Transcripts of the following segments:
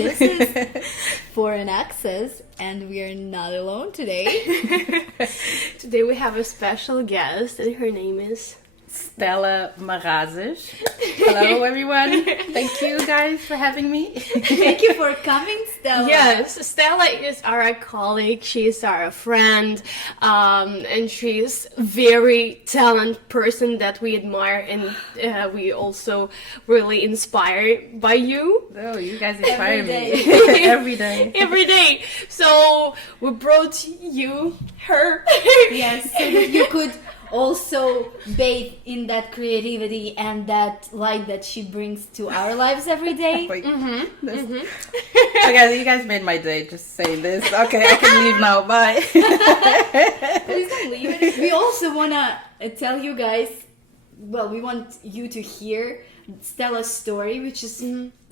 This is Foreign Access, and we are not alone today. Today we have a special guest, and her name is Stella Marrazes. Hello, everyone. Thank you guys for having me. Thank you for coming, Stella. Yes, Stella is our colleague. She's our friend, and she's very talented person that we admire, and we also really inspired by you. Oh, you guys inspire me Every every day. Every day. So we brought you her. Yes, so that you could also bathe in that creativity and that light that she brings to our lives every day. Wait, Okay, you guys made my day just saying this. Okay, I can leave now. Bye. Please don't leave it. We also want to tell you guys, well, we want you to hear Stella's story, which is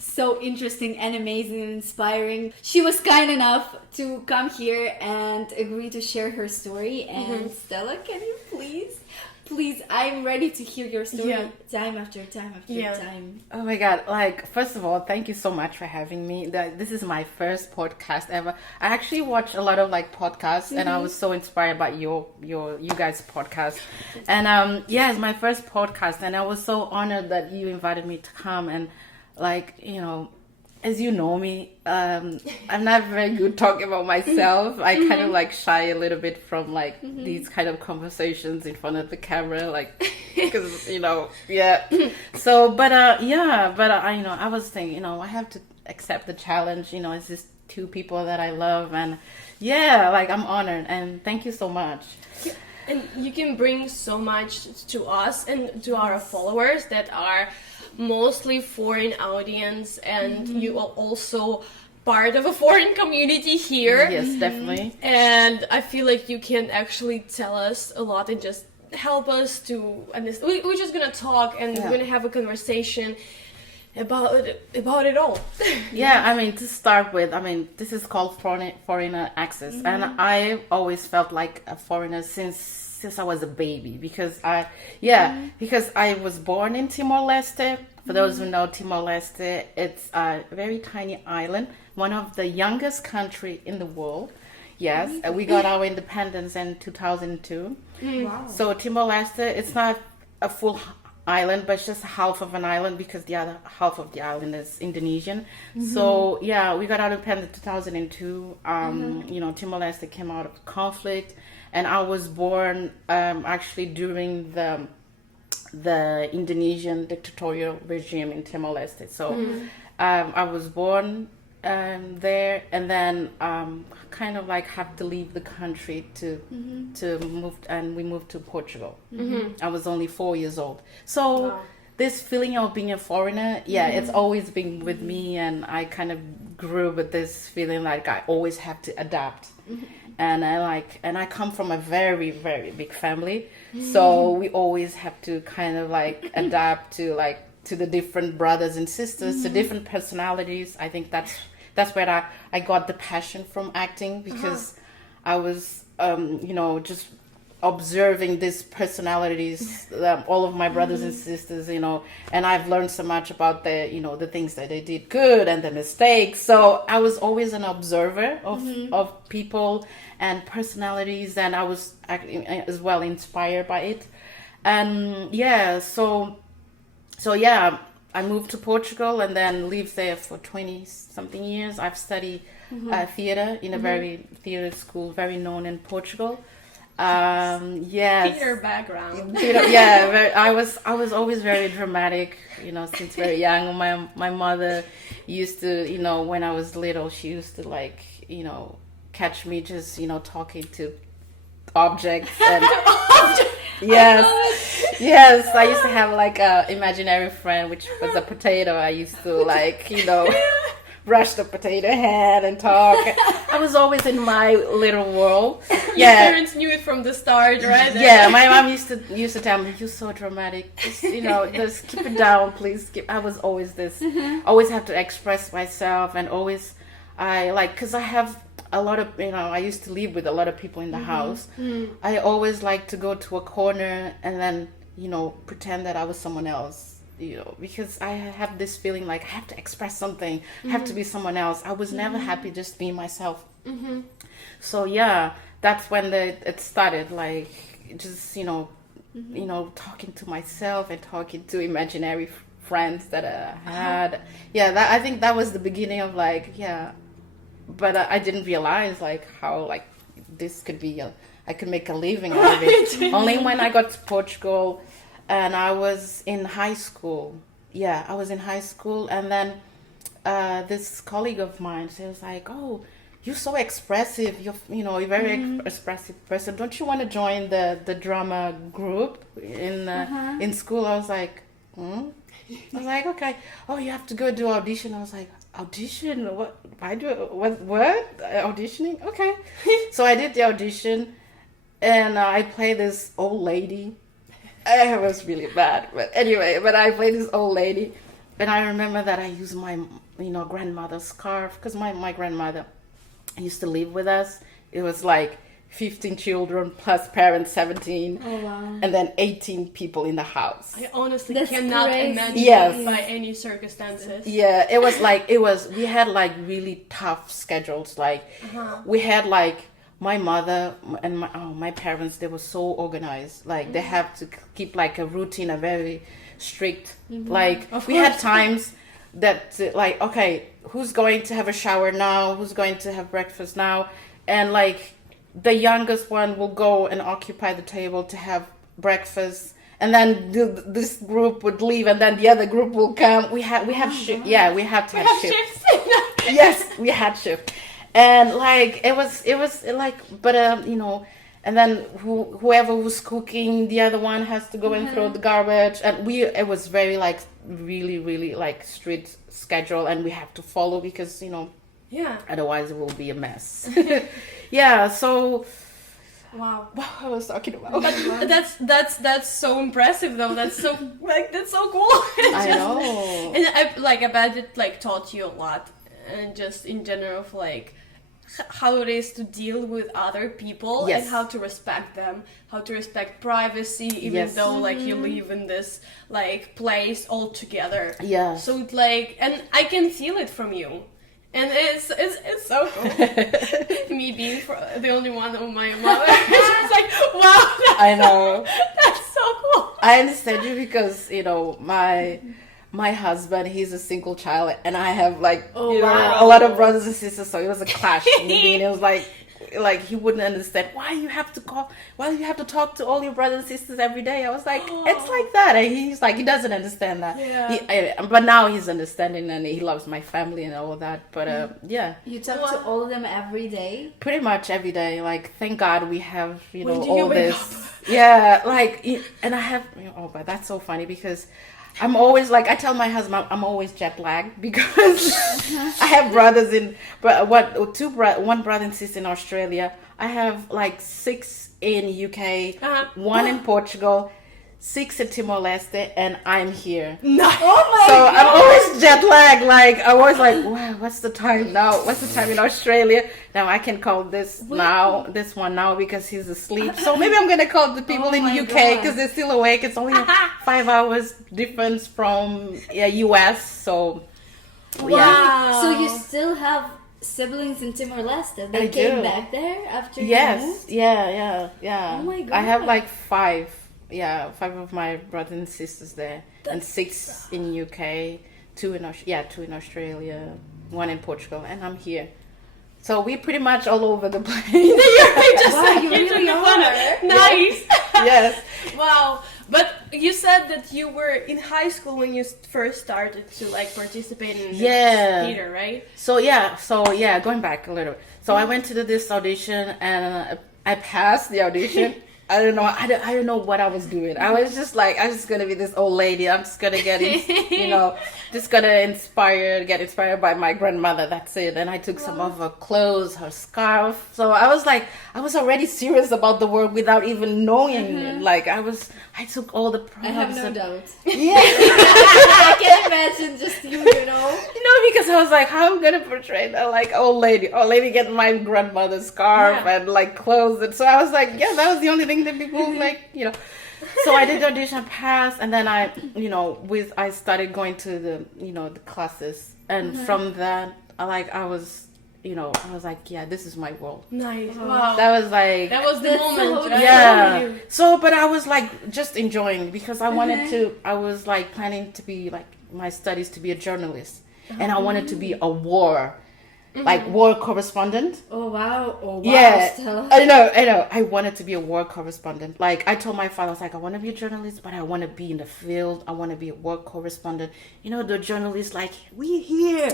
so interesting and amazing and inspiring. She was kind enough to come here and agree to share her story. And Stella, can you please, I'm ready to hear your story time after time after time. Oh my God! First of all, thank you so much for having me. This is my first podcast ever. I actually watch a lot of podcasts, and I was so inspired by you guys' podcast. And it's my first podcast, and I was so honored that you invited me to come. And as you know me, I'm not very good talking about myself. I kind of shy a little bit from these kind of conversations in front of the camera, because So, but I was thinking, I have to accept the challenge. It's just two people that I love, and I'm honored, and thank you so much. And you can bring so much to us and to our followers that are mostly foreign audience, and you are also part of a foreign community here. Yes, definitely. And I feel like you can actually tell us a lot and just help us to understand. We're just gonna talk, and we're gonna have a conversation about it all. To start with, this is called foreigner access, and I always felt like a foreigner since I was a baby, because I was born in Timor-Leste. For those who know Timor-Leste, it's a very tiny island, one of the youngest country in the world. Yes, we got our independence in 2002. Wow. So Timor-Leste, it's not a full island, but it's just half of an island, because the other half of the island is Indonesian. So we got our independence in 2002. Timor-Leste came out of conflict, and I was born actually during the Indonesian dictatorial regime in Timor-Leste. So I was born there, and then have to leave the country to move, and we moved to Portugal. I was only 4 years old. So this feeling of being a foreigner, it's always been with me, and I kind of grew with this feeling like I always have to adapt. And I come from a very, very big family, so we always have to kind of adapt to the different brothers and sisters, to different personalities. I think that's where I got the passion from acting, because I was just observing these personalities, all of my brothers and sisters, and I've learned so much about the things that they did good and the mistakes. So I was always an observer of people and personalities, and I was as well inspired by it. And I moved to Portugal and then lived there for 20 something years. I've studied theater in a very theater school, very known in Portugal. Theater background. I was always very dramatic, since very young. My mother used to, when I was little, she used to catch me just, talking to objects and yes, I used to have a imaginary friend, which was a potato. I used to brush the potato head and talk. I was always in my little world. Your parents knew it from the start, right? Yeah, my mom used to tell me, "You're so dramatic. Just just keep it down, please." I was always this. Always have to express myself, and always because I have a lot of I used to live with a lot of people in the house. I always like to go to a corner and then pretend that I was someone else. because I have this feeling like I have to express something, I have to be someone else. I was never happy just being myself. So yeah, that's when it started, like just talking to myself and talking to imaginary friends that I had. Yeah, I think that was the beginning of like, yeah, but I didn't realize like how like this could be I could make a living out of it. Only when I got to Portugal and I was in high school. Yeah, I was in high school, and then this colleague of mine, she was like, "Oh, you're so expressive. You're a very expressive person. Don't you want to join the drama group in school?" I was like, I was like, okay. Oh, you have to go do audition. I was like, audition? What? Why do what? Auditioning? Okay. So I did the audition, and I played this old lady. It was really bad, but anyway. But I played this old lady, and I remember that I used my grandmother's scarf, because my grandmother used to live with us. It was like 15 children plus parents, 17. Oh, wow. And then 18 people in the house. I honestly That's cannot crazy. imagine Yes. that by any circumstances. Yeah, we had like really tough schedules. Like we had like my mother and my parents, they were so organized. Like they have to keep like a routine, a very strict, like we had times that like, okay, who's going to have a shower now? Who's going to have breakfast now? And like the youngest one will go and occupy the table to have breakfast, and then this group would leave, and then the other group will come. We have shift. Yeah, we had to have shifts. Yes, we had shift, and like it was like, but and then whoever was cooking, the other one has to go and throw the garbage, and it was very like really really like strict schedule, and we have to follow because otherwise it will be a mess. Yeah, so Wow. what I was talking about. That's so impressive though. That's so cool. I know. And I bet it like taught you a lot, and just in general of like how it is to deal with other people Yes. and how to respect them, how to respect privacy, even Yes. though like you live in this like place all together. Yeah. So it, like, and I can feel it from you. And it's so cool. Me being the only one of my mother. It's like, wow. I know. That's so cool. I understand you because my husband, he's a single child, and I have like wow. a lot of brothers and sisters, so it was a clash in the beginning. It was like he wouldn't understand why you have to talk to all your brothers and sisters every day. I was like, it's like that, and he's like, he doesn't understand that. Yeah. But now he's understanding, and he loves my family and all of that. But yeah, You talk to all of them every day? pretty much every day. Like, thank God we have When do you all wake this. Yeah, like, and I have but that's so funny because I'm always like, I tell my husband I'm always jet lagged because I have brothers one brother and sister in Australia. I have like 6 in UK, 1 in Portugal, 6 in Timor-Leste, and I'm here. No. So I'm always jet lagged. Like I'm always like, wow, what's the time now? What's the time in Australia? Now I can call this one now because he's asleep. So maybe I'm gonna call the people in my UK God. because they're still awake. It's only 5 hours difference from US. So Wow. So you still have siblings in Timor-Leste? They I came do. back there after you yes, moved? yeah. Oh my I have God. like 5. Yeah, 5 of my brothers and sisters there, and 6 in UK, 2 in Australia, 1 in Portugal, and I'm here. So we're pretty much all over the place. Wow, you really are. Nice. Yes. Wow. But you said that you were in high school when you first started to like participate in theater, right? So going back a little. So I went to this audition and I passed the audition. I don't know. I don't know what I was doing. I was just like, I'm just gonna be this old lady. I'm just gonna get, just gonna get inspired by my grandmother. That's it. And I took some of her clothes, her scarf. So I was like, I was already serious about the work without even knowing it. Like I took all the props. I have no doubt. Yeah. I can imagine just you know. Because I was like, how am I gonna portray that like old lady get my grandmother's scarf and like clothes, and so I was like, yeah, that was the only thing that people like, So I did the audition, passed, and then I started going to the classes, and from that, I was like, yeah, this is my world. Nice. Wow. That was like, That was the That's moment. so right? yeah. So, but I was like just enjoying because I wanted to. I was like planning to be like my studies to be a journalist, and I wanted to be a war correspondent. Oh wow! Oh wow! Yeah, Stella. I know. I wanted to be a war correspondent. Like I told my father, I was like, I want to be a journalist, but I want to be in the field. I want to be a war correspondent. The journalists like we here,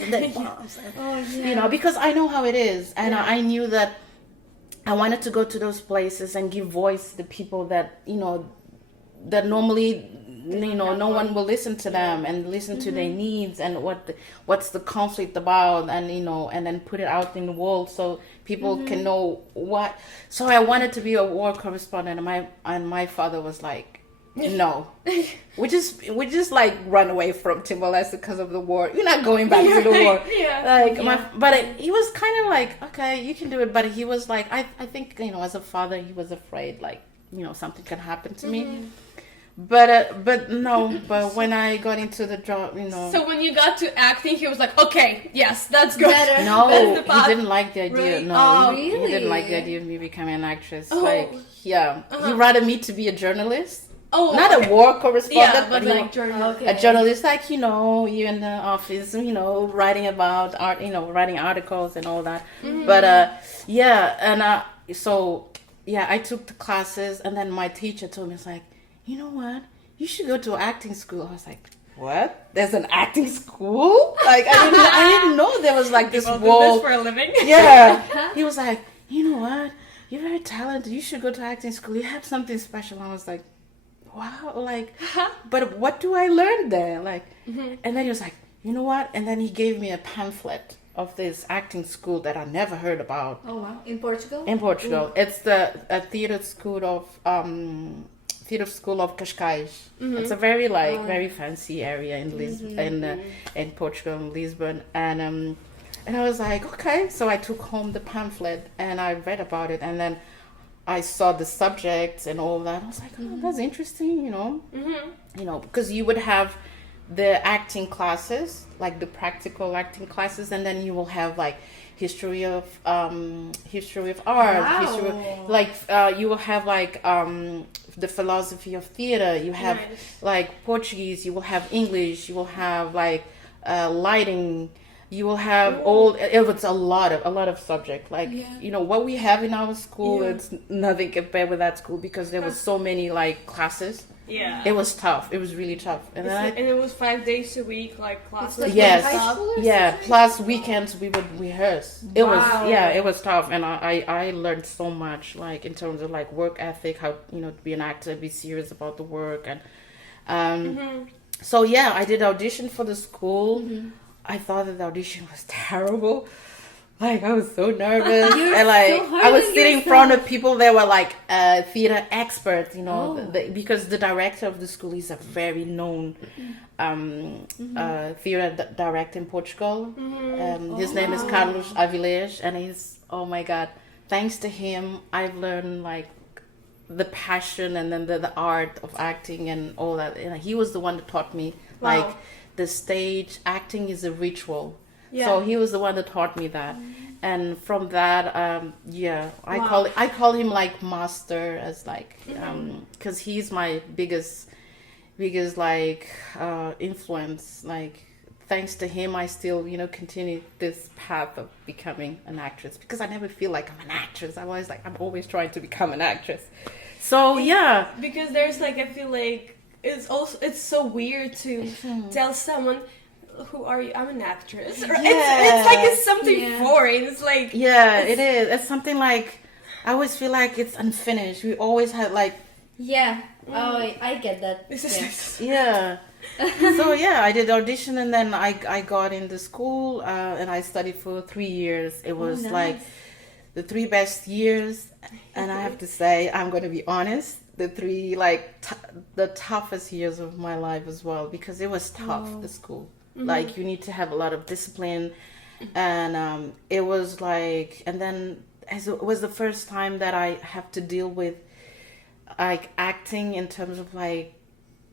Oh yeah. because I know how it is, and I knew that I wanted to go to those places and give voice to the people that that normally no one will listen to them and listen to their needs and what's the conflict about, and and then put it out in the world so people can know what. So I wanted to be a war correspondent, and my father was like, no, we just like run away from Timor-Leste because of the war. You're not going back to the war. He was kind of like, okay, you can do it, but he was like, I think as a father he was afraid like something can happen to me. But no, but when I got into the job, So when you got to acting, he was like, okay, yes, that's good. no, That's the he path. didn't like the idea. Really? No, Oh, he really? didn't like the idea of me becoming an actress. Oh. Like, yeah, he'd rather me to be a journalist, Oh, not okay. a war correspondent, Yeah, but he like journalist. Okay. a journalist, like you in the office, writing about art, writing articles and all that. But so I took the classes, and then my teacher told me, it's like, you know what, you should go to acting school. I was like, what? There's an acting school? Like I didn't know there was like this People do wall. this for a living. Yeah. He was like, you know what? You're very talented. You should go to acting school. You have something special. I was like, wow, like, but what do I learn there? Like, and then he was like, you know what? And then he gave me a pamphlet of this acting school that I never heard about. Oh wow! In Portugal. In Portugal, it's a theater school of Cascais. It's a very very fancy area in in Portugal, in Lisbon, and I was like, okay. So I took home the pamphlet and I read about it, and then I saw the subjects and all that. I was like, oh, that's interesting, because you would have the acting classes, like the practical acting classes, and then you will have like history of art, you will have like the philosophy of theater. You have like Portuguese. You will have English. You will have like lighting. You will have it's a lot of subject. Like what we have in our school, it's nothing compared with that school because there was so many like classes. Yeah. It was tough. It was really tough. And and it was 5 days a week, like classes. Like yes. high school or Yeah. something? Plus weekends we would rehearse. It Wow. was it was tough, and I learned so much, like in terms of like work ethic, how to be an actor, be serious about the work, and so I did audition for the school. I thought that the audition was terrible. Like I was so nervous, and like so hard I was on sitting in front of people that were like theater experts, because the director of the school is a very known theater director in Portugal. His name is Carlos Avilés, and he's, oh my god, thanks to him I've learned like the passion and then the art of acting and all that. And he was the one that taught me like the stage acting is a ritual. So he was the one that taught me that, and from that, I call him like master, as like, because he's my biggest like influence. Like thanks to him, I still continue this path of becoming an actress, because I never feel like I'm an actress. I'm always trying to become an actress. So because there's like, I feel like it's so weird to tell someone, who are you? I'm an actress. Or it's like it's something foreign. It's like it is. It's something like I always feel like it's unfinished. We always had like Oh, I get that. So I did audition, and then I got into school, and I studied for 3 years. It was like the 3 best years, and I have to say, I'm going to be honest, the 3 like the toughest years of my life as well, because it was tough. The school. Like you need to have a lot of discipline, and it was like, and then as it was the first time that I have to deal with like acting in terms of like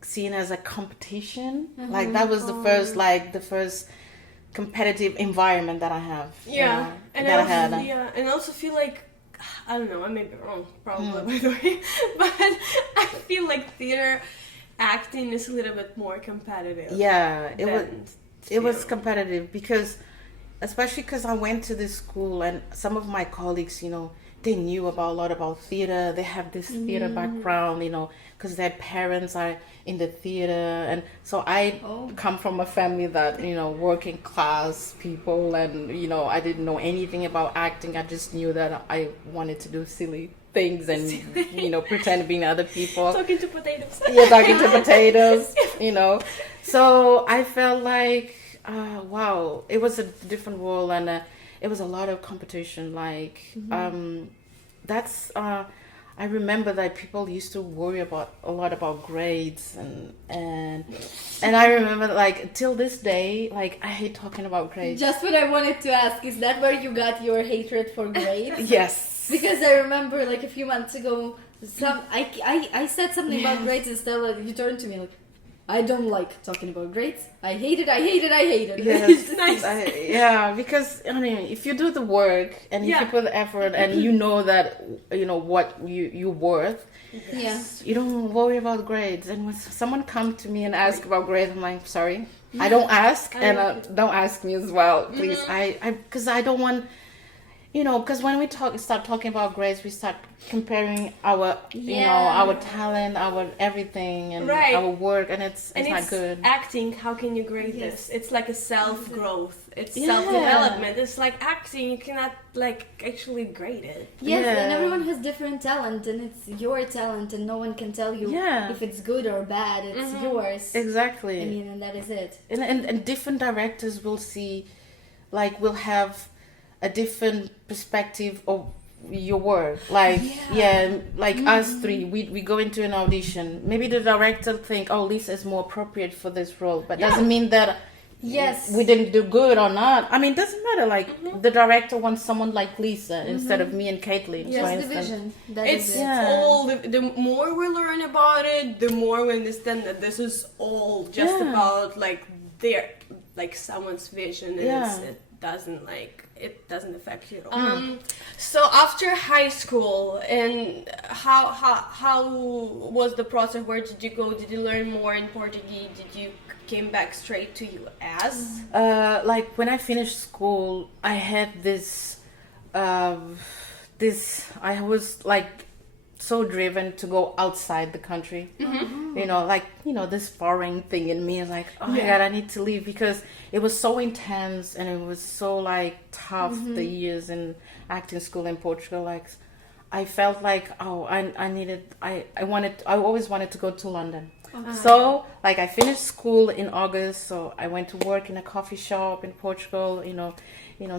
seen as a competition. Like that was the first competitive environment that I have. Yeah, and that I I had. also, yeah, and I also feel like, I don't know, I may be wrong, probably by the way, but I feel like theater acting is a little bit more competitive. Yeah, than it was film. competitive because, especially because I went to this school and some of my colleagues, they knew about a lot about theater. They have this theater background, because their parents are in the theater, and so I come from a family that working class people, and I didn't know anything about acting. I just knew that I wanted to do silly things and pretend being other people. Talking to potatoes. Yeah, talking to potatoes. So I felt like wow, it was a different world, and it was a lot of competition. Like that's I remember that people used to worry a lot about grades, and I remember like till this day, like I hate talking about grades. Just what I wanted to ask, is that where you got your hatred for grades? Yes. Because I remember like a few months ago, I said something about grades, and Stella, you turned to me like, I don't like talking about grades. I hate it. Yes. Nice. Yeah, because I mean, if you do the work and if you put the effort and you know that what you're worth, you don't worry about grades. And when someone comes to me and ask about grades, I'm like, sorry, I don't ask, and don't ask me as well, please. Because I don't want. Because when we start talking about grades, we start comparing our, our talent, our everything, and our work, and it's not good. Acting, how can you grade this? It's like a self-growth. It's self-development. It's like acting, you cannot like actually grade it. Yes, and everyone has different talent, and it's your talent, and no one can tell you if it's good or bad. It's yours. Exactly. I mean, and that is it. And different directors will see, like, will have a different perspective of your work. Like us three, we go into an audition. Maybe the director think, oh, Lisa is more appropriate for this role, but doesn't mean that we didn't do good or not. I mean, it doesn't matter. Like the director wants someone like Lisa instead of me and Caitlin. Just the vision. It's all the more we learn about it, the more we understand that this is all just about like someone's vision, and it doesn't affect you at all. So after high school, and how was the process? Where did you go? Did you learn more in Portuguese? Did you came back straight to US? Like when I finished school, I had this I was like so driven to go outside the country. This foreign thing in me is like, oh my god, I need to leave, because it was so intense and it was so like tough, the years in acting school in Portugal. Like I felt like, I always wanted to go to London. So like I finished school in August, so I went to work in a coffee shop in Portugal,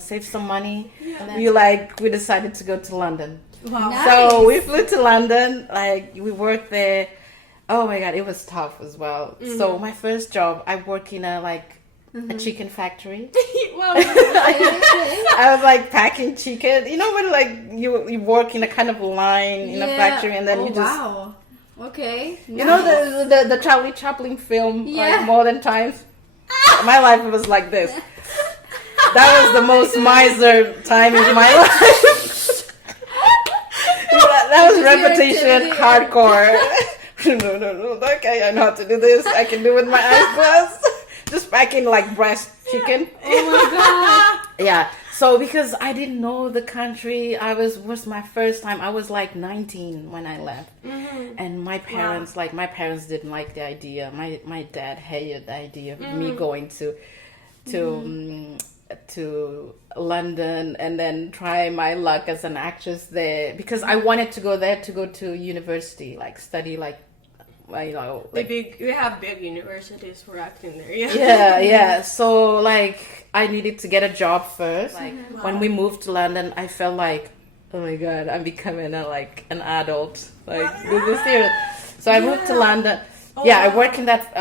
save some money. We decided to go to London. Wow. Nice. So we flew to London, like we worked there. Oh my god, it was tough as well. So my first job, I work in a chicken factory. Well, I was like packing chicken. When like you work in a kind of line in a factory, and then you just okay. the Charlie Chaplin film, like Modern Times. My life was like this. That was the most miser time in my life. That was repetition, hardcore. No. Okay, I know how to do this. I can do it with my eyes closed. Just packing like breast chicken. Oh my god. Yeah. So because I didn't know the country, was my first time. I was like 19 when I left, and my parents didn't like the idea. My dad hated the idea of me going to London and then try my luck as an actress there, because I wanted to go there to go to university, like study we have big universities for acting there. Yeah. So like I needed to get a job first. When we moved to London, I felt like, oh my god, I'm becoming an adult. Like this is serious. So I moved to London. I work in that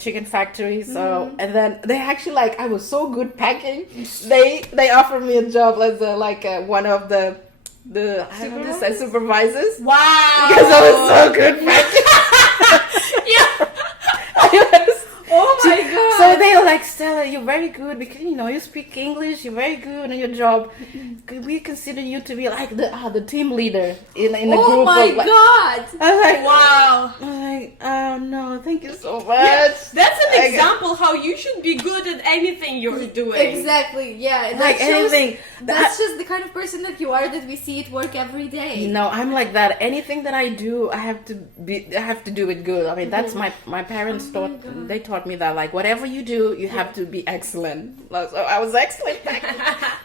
chicken factory. So and then they actually I was so good packing. They offered me a job as one of the the I don't know, say supervisors. Wow. Because I was so good practice. Yeah. Oh my god. So they were like, Stella, you're very good because you speak English. You're very good in your job. We consider you to be like the team leader in the group. Oh my of, like, god. I was like, Wow. I was like, oh no, thank you so much. That's an Like, example how you should be good at anything you're doing. Exactly. Yeah. That Like shows, anything. That's just the kind of person that you are, that we see at work every day. I'm like that. Anything that I do, I have to do it good. I mean, that's my parents they taught me that, like, whatever you do, you have to be excellent. So I was excellent.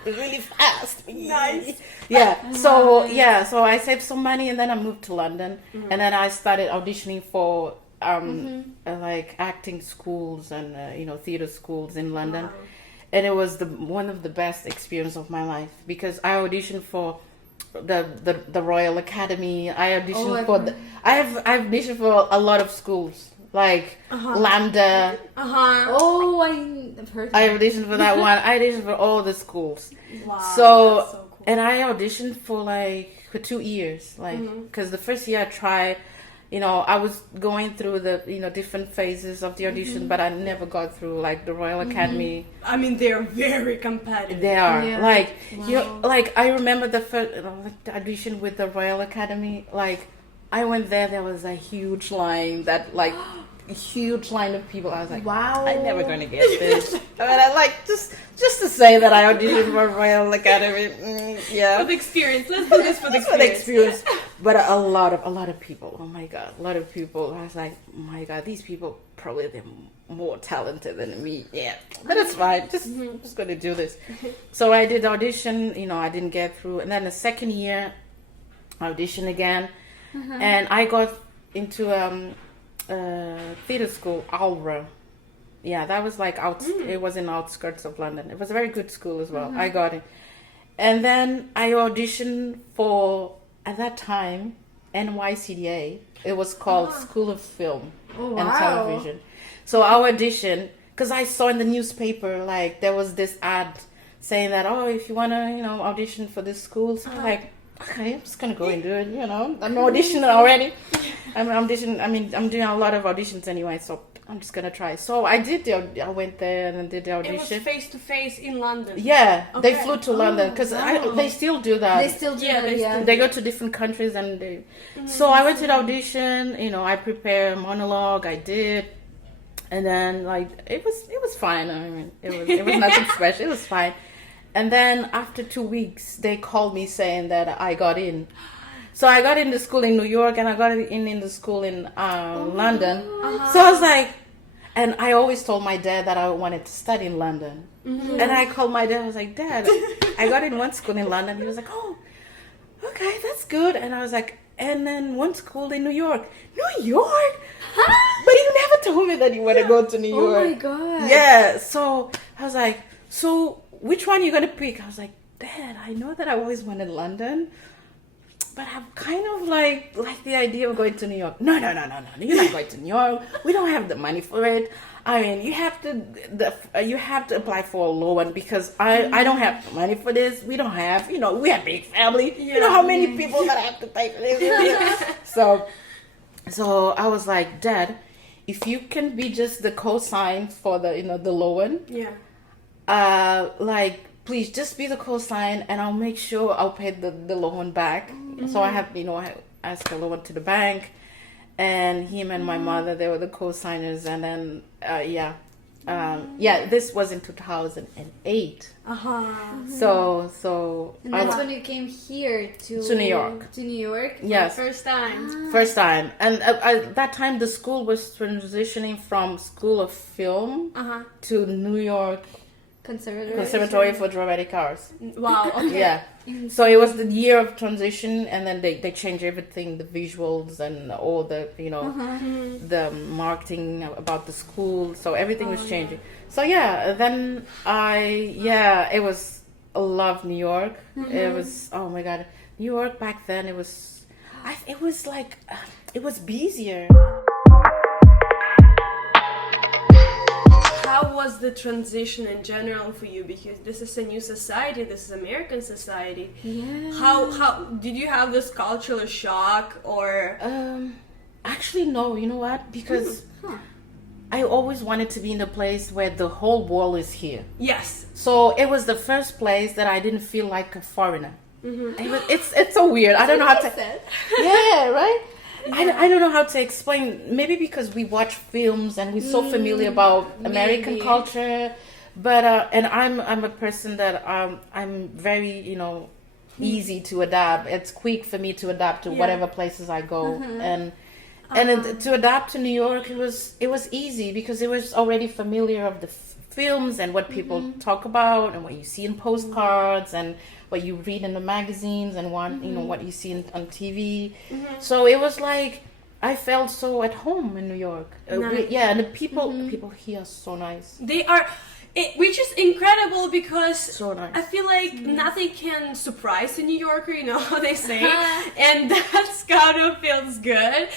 Really fast. Nice. Yeah. So I saved some money and then I moved to London and then I started auditioning for like acting schools and theater schools in London. Wow. And it was one of the best experience of my life because I auditioned for the Royal Academy. I auditioned I've auditioned for a lot of schools like Lambda. Oh, I've heard. I auditioned for that one. I auditioned for all the schools. Wow. So that's so cool. and I auditioned for 2 years, like because the first year I tried. I was going through the different phases of the audition, but I never got through like the Royal Academy. I mean, they're very competitive. They are Yeah. like I remember the first the audition with the Royal Academy. Like I went there, there was a huge line a huge line of people. I was like, Wow. I'm never going to get this. I mean, I like just to say that I auditioned for Royal Academy. Yeah. For the experience. Let's do this for the Just for the experience. experience. But a lot of people. Oh my god, a lot of people. I was like, oh my god, these people probably they're more talented than me. Yeah, but it's fine. Just gonna do this. So I did audition. I didn't get through, and then the second year, audition again, and I got into theater school, Alra. Yeah, that was like it was in outskirts of London. It was a very good school as well. I got it. And then I auditioned for, at that time, NYCDA. It was called School of Film and Television. So I auditioned, because I saw in the newspaper, like, there was this ad saying that, if you want to, audition for this school. So I'm like, okay, I'm just going to go and do it, I'm auditioning already. I'm doing a lot of auditions anyway, so I'm just gonna try. So I went there and did the audition. It was face to face in London. Yeah, Okay. they flew to London because they still do that. They still do that, yeah. They go to different countries and they. So I went to the audition. I prepared a monologue. I did, and then like it was fine. I mean, it was nothing special. It was fine. And then after 2 weeks, they called me saying that I got in. So I got in the school in New York and I got in the school in London. So I was like, and I always told my dad that I wanted to study in London. And I called my dad. I was like, Dad, I got in one school in London. He was like, oh, okay, that's good. And I was like, and then one school in New York. New York? But you never told me that you want to go to New York. Oh my god. Yeah. So I was like, so which one are you going to pick? I was like, Dad, I know that I always wanted London. But I'm kind of like the idea of going to New York. No. You're not going to New York. We don't have the money for it. I mean, you have to apply for a loan because I don't have the money for this. We don't have, we have big family. Yeah. You know how many people that I have to pay for this. So I was like, Dad, if you can be just the co-sign for the the loan, please just be the co-sign and I'll make sure I'll pay the loan back. So I have, I asked a loan to the bank and him and my mother, they were the co-signers. And then, this was in 2008. So And that's when you came here to New York. To New York? Yes. First time. First time. And at that time, the school was transitioning from School of Film to New York Conservatory for Dramatic Arts. Wow. Okay. Yeah. So it was the year of transition, and then they changed everything, the visuals and all the the marketing about the school. So everything was changing. So then it was I love New York. It was, oh my god, New York back then. It was busier. how was the transition in general for you? Because this is a new society, this is American society. Yeah. How did you have this cultural shock or? Actually, no. You know what? Because Huh. I always wanted to be in a place where the whole world is here. Yes. So it was the first place that I didn't feel like a foreigner. It's so weird. I don't know how to. Yeah, right. I don't know how to explain. Maybe because we watch films and we're so familiar about American maybe. culture, but and I'm a person that I'm very easy to adapt. It's quick for me to adapt to whatever places I go and to adapt to New York it was easy because it was already familiar of the films and what people talk about and what you see in postcards and what you read in the magazines and what you see on TV. So it was like I felt so at home in New York. Nice. And the people here are so nice. They are, which is incredible because So nice. I feel like nothing can surprise a New Yorker, you know how they say, and that's kind of feels good.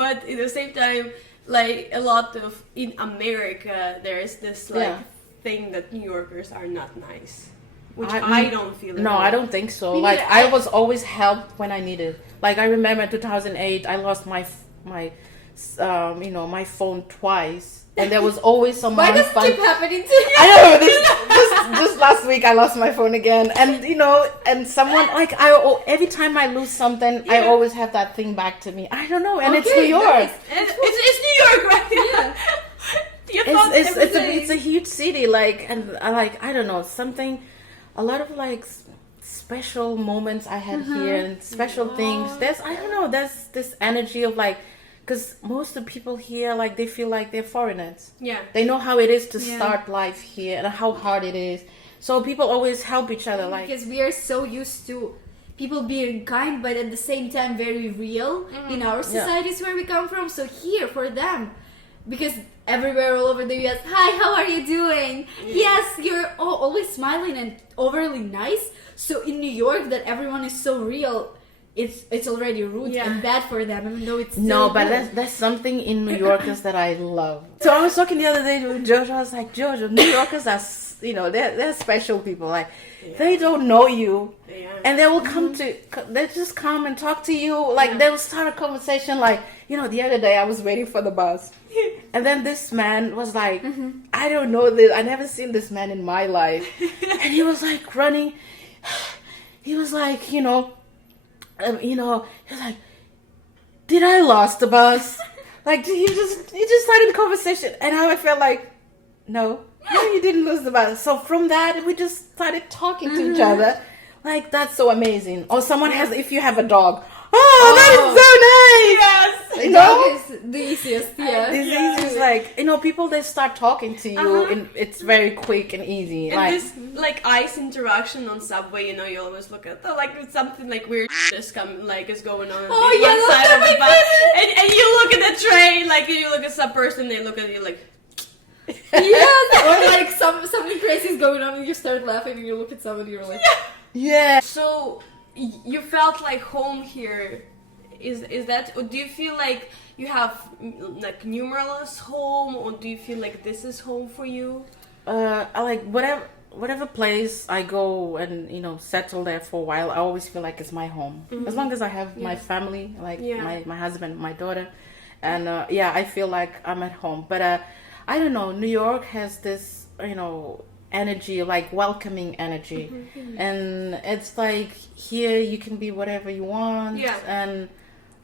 But at the same time, like a lot of in America, there is this thing that New Yorkers are not nice, which I don't feel. No, I don't think so. Like I was always helped when I needed. Like I remember in 2008, I lost my phone twice. And there was always someone. Why does it keep happening to you? I don't know. Just last week I lost my phone again, and and someone like every time I lose something, I always have that thing back to me. I don't know, and it's New York. Nice. It's New York, right? It's a huge city, and I don't know something. A lot of special moments I had here and special things. There's this energy of because most of the people here, they feel like they're foreigners. Yeah. They know how it is to start life here and how hard it is. So people always help each other. Because we are so used to people being kind, but at the same time very real in our societies where we come from. So here, for them, because everywhere all over the US, hi, how are you doing? Yes, you're always smiling and overly nice. So in New York, that everyone is so real, it's already rude and bad for them, even though it's no, still but good. that's something in New Yorkers that I love. So I was talking the other day to Jojo. I was like, Jojo, New Yorkers are they're special people. They don't know you, and they will come they just come and talk to you. They will start a conversation. The other day I was waiting for the bus, and then this man was like, I don't know this. I never seen this man in my life, and he was running. He was he was like, did I lost the bus? He just started a conversation, and I felt no, you didn't lose the bus. So from that, we just started talking to each other. That's so amazing. Or someone if you have a dog. Oh, that is so nice. Yes. Dog is the easiest, It's easy. People, they start talking to you, and it's very quick and easy. And this ice interaction on subway, you always look at something weird is coming, is going on Oh, one yeah, side that's of the bus, and you look at the train, you look at some person, they look at you yes, or something crazy is going on and you start laughing and you look at someone and you're like, yeah. So you felt home here. Is that, or do you feel you have numerous home, or do you feel this is home for you? I whatever place I go and settle there for a while. I always feel like it's my home, as long as I have my family, my husband, my daughter, and I feel like I'm at home. But I don't know. New York has this energy, welcoming energy, and it's here you can be whatever you want,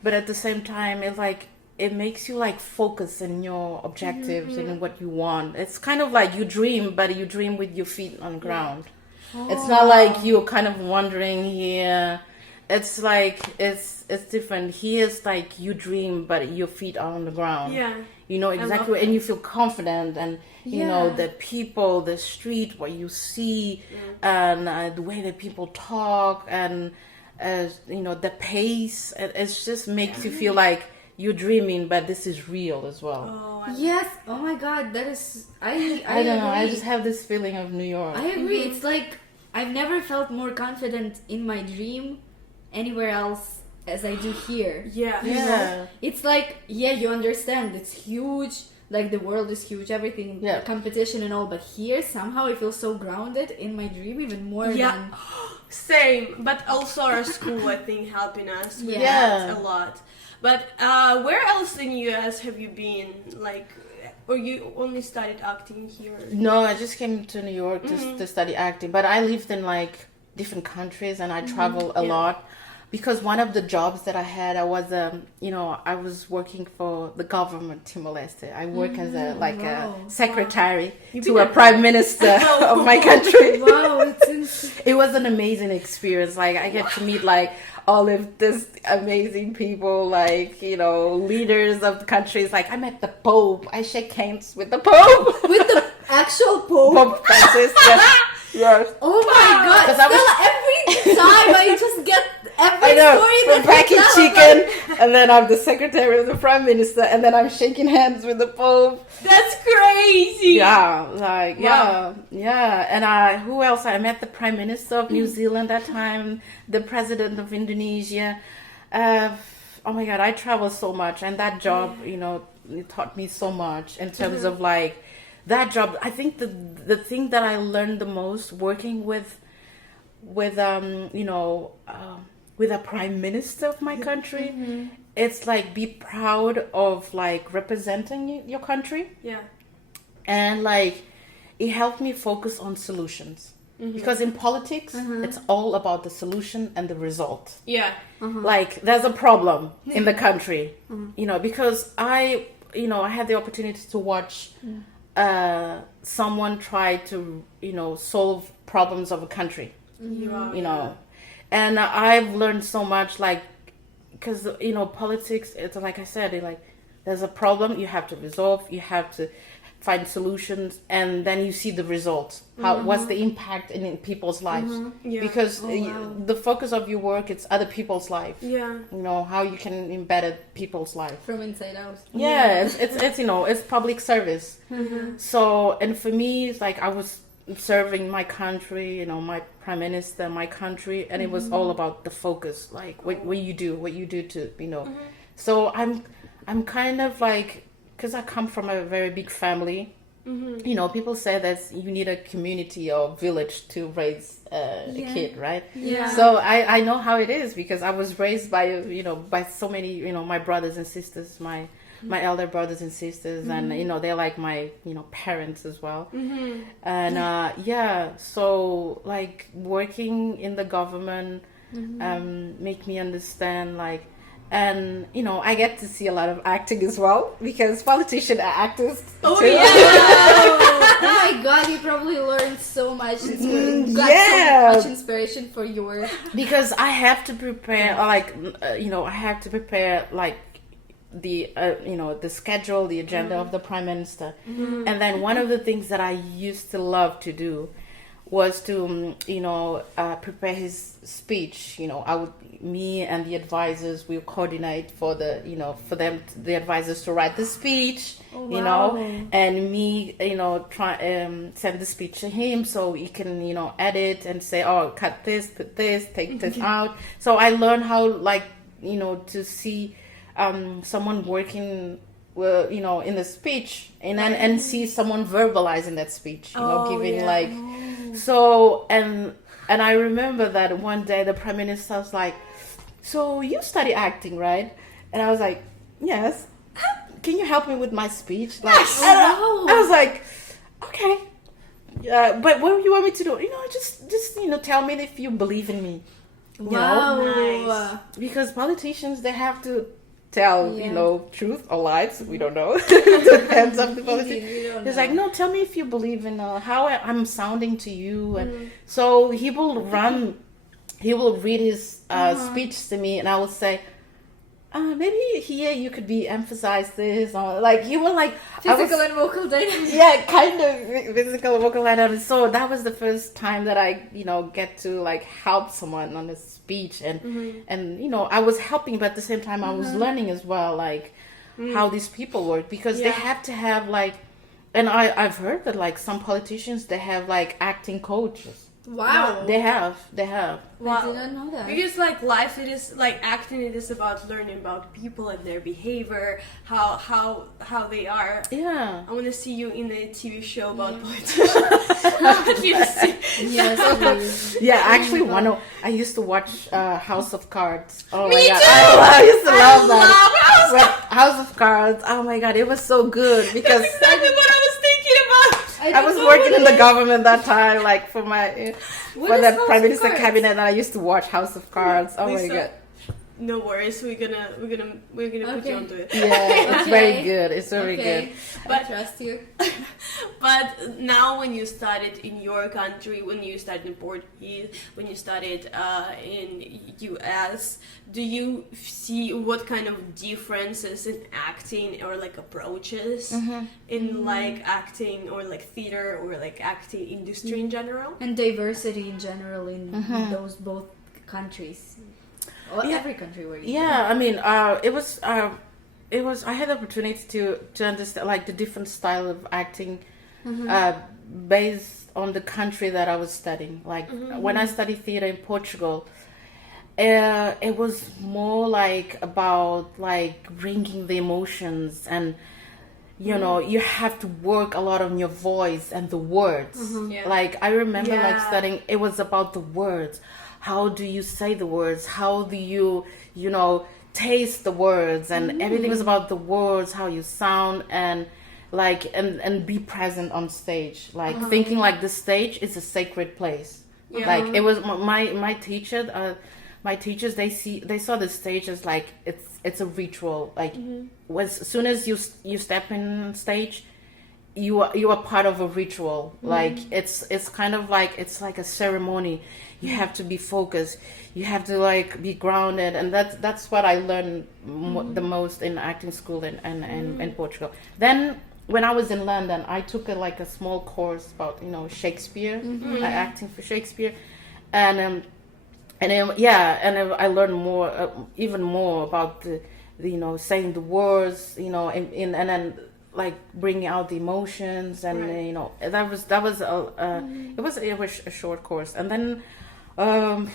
but at the same time it makes you focus in your objectives and what you want. It's kind of you dream, but you dream with your feet on the ground. It's not you're kind of wandering here. It's it's different. Here it's you dream, but your feet are on the ground. You know exactly, and you feel confident, and the people, the street, what you see, and the way that people talk, and the pace. It just makes you feel you're dreaming, but this is real as well. yes, oh my god, that is, I don't know. I agree. just have this feeling of New York. I agree. It's I've never felt more confident in my dream anywhere else as I do here. Yeah. You know? It's you understand, it's huge, like the world is huge, everything, Yeah. competition and all. But here, somehow, I feel so grounded in my dream, even more than. Same, but also our school, I think, helping us with Yeah. that a lot. But where else in US have you been? Like, or you only studied acting here? No, I just came to New York to study acting, but I lived in like different countries and I traveled a lot. Because one of the jobs that I had, I was, I was working for the government Timor-Leste. I work as a secretary to a prime minister of my country. Wow, it's insane. It was an amazing experience. Like I get to meet like all of this amazing people, like leaders of the countries. Like I met the Pope. I shake hands with the Pope. With the actual Pope. Pope Francis. Yes. Oh my God! 'Cause I was- Stella, every time I just get every I know, story from that packing you tell, chicken, and then I'm the secretary of the prime minister, and then I'm shaking hands with the Pope. That's crazy! Yeah, like, yeah. And who else? I met the prime minister of New Zealand that time, the president of Indonesia. Oh my God, I travel so much, and that job, it taught me so much in terms of like, that job. I think the thing that I learned the most working with a prime minister of my country, it's like be proud of like representing your country. Yeah. And like it helped me focus on solutions. Because in politics, it's all about the solution and the result. Yeah. Like there's a problem in the country, because I had the opportunity to watch someone try to, solve problems of a country. And I've learned so much, like, because politics, it's like I said, like there's a problem, you have to resolve, you have to find solutions, and then you see the results. What's the impact in people's lives? Because the focus of your work, it's other people's life. How you can embed it people's life from inside out. It's public service. So, and for me, it's like I was serving my country, my prime minister, my country, and it was all about the focus, like what you do to, So I'm kind of like, because I come from a very big family, people say that you need a community or village to raise a kid, right? Yeah. So I know how it is, because I was raised by, by so many, my brothers and sisters, my elder brothers and sisters, and they're like my parents as well. And so like working in the government make me understand, like, and I get to see a lot of acting as well, because politicians are actors too. Oh my God, you probably learned so much. So much inspiration for your. Because I have to prepare, like, I have to prepare, like, the the schedule, the agenda of the prime minister. And then one of the things that I used to love to do was to prepare his speech. Me and the advisors will coordinate for the the advisors to write the speech. And me try send the speech to him so he can edit and say, oh, cut this, put this, take this out. So I learned how, like, to see someone working in the speech, and see someone verbalizing that speech, giving so, and I remember that one day the prime minister was like, so you study acting, right? And I was like, yes. Can you help me with my speech? Like, I was like, okay. But what do you want me to do? Just tell me if you believe in me. Wow. Nice. Because politicians, they have to tell, truth or lies. We don't know. Depends on the politician. He's like, no, tell me if you believe in how I'm sounding to you. And so he will read his speech to me, and I will say, maybe here you could be emphasize this, or like he will like Physical and vocal dynamics. Yeah, kind of physical and vocal dynamics. So that was the first time that I get to like help someone on a speech, and I was helping, but at the same time I was learning as well, like how these people work, because they have to have like, and I've heard that like some politicians, they have like acting coaches. Wow. They have. I did not know that. Because like life, it is like acting. It is about learning about people and their behavior, how they are. Yeah. I want to see you in a TV show about politicians. Yes, please. Yeah, actually, I used to watch House of Cards. Oh Me my god, too! I used to love that. House But House of Cards. Oh my god, it was so good because That's exactly what I was thinking about. I was working in the government that time, like for my What for is the House Prime of Minister Cards? cabinet, and I used to watch House of Cards. Oh my Lisa, god, No worries, we're gonna put you Okay. onto it. yeah, it's Okay. very good. It's very Okay. good. I But- trust you. But now, when you started in your country, when you started in Portuguese, when you started in US, do you see what kind of differences in acting or like approaches in like acting or like theater or like acting industry in general? And diversity in general in those both countries. Or Yeah. every country where you Yeah, I mean, it was. I had the opportunity to understand like the different style of acting, based on the country that I was studying. Like when I studied theater in Portugal, it was more like about like bringing the emotions, and you know you have to work a lot on your voice and the words. Yeah. Like I remember like Yeah. studying, it was about the words. How do you say the words? How do you taste the words? And everything was about the words, how you sound, and like and be present on stage. Like thinking like the stage is a sacred place. Yeah. Like it was my teacher. My teachers, they saw the stage as like it's a ritual. Like as soon as you step in stage, you are part of a ritual. Like it's kind of like it's like a ceremony. You have to be focused. You have to like be grounded, and that's what I learned the most in acting school in Portugal. Then when I was in London, I took a small course about Shakespeare, acting for Shakespeare, and I learned more, even more about the saying the words, and then like bringing out the emotions, and Right. that was it was a short course, and then then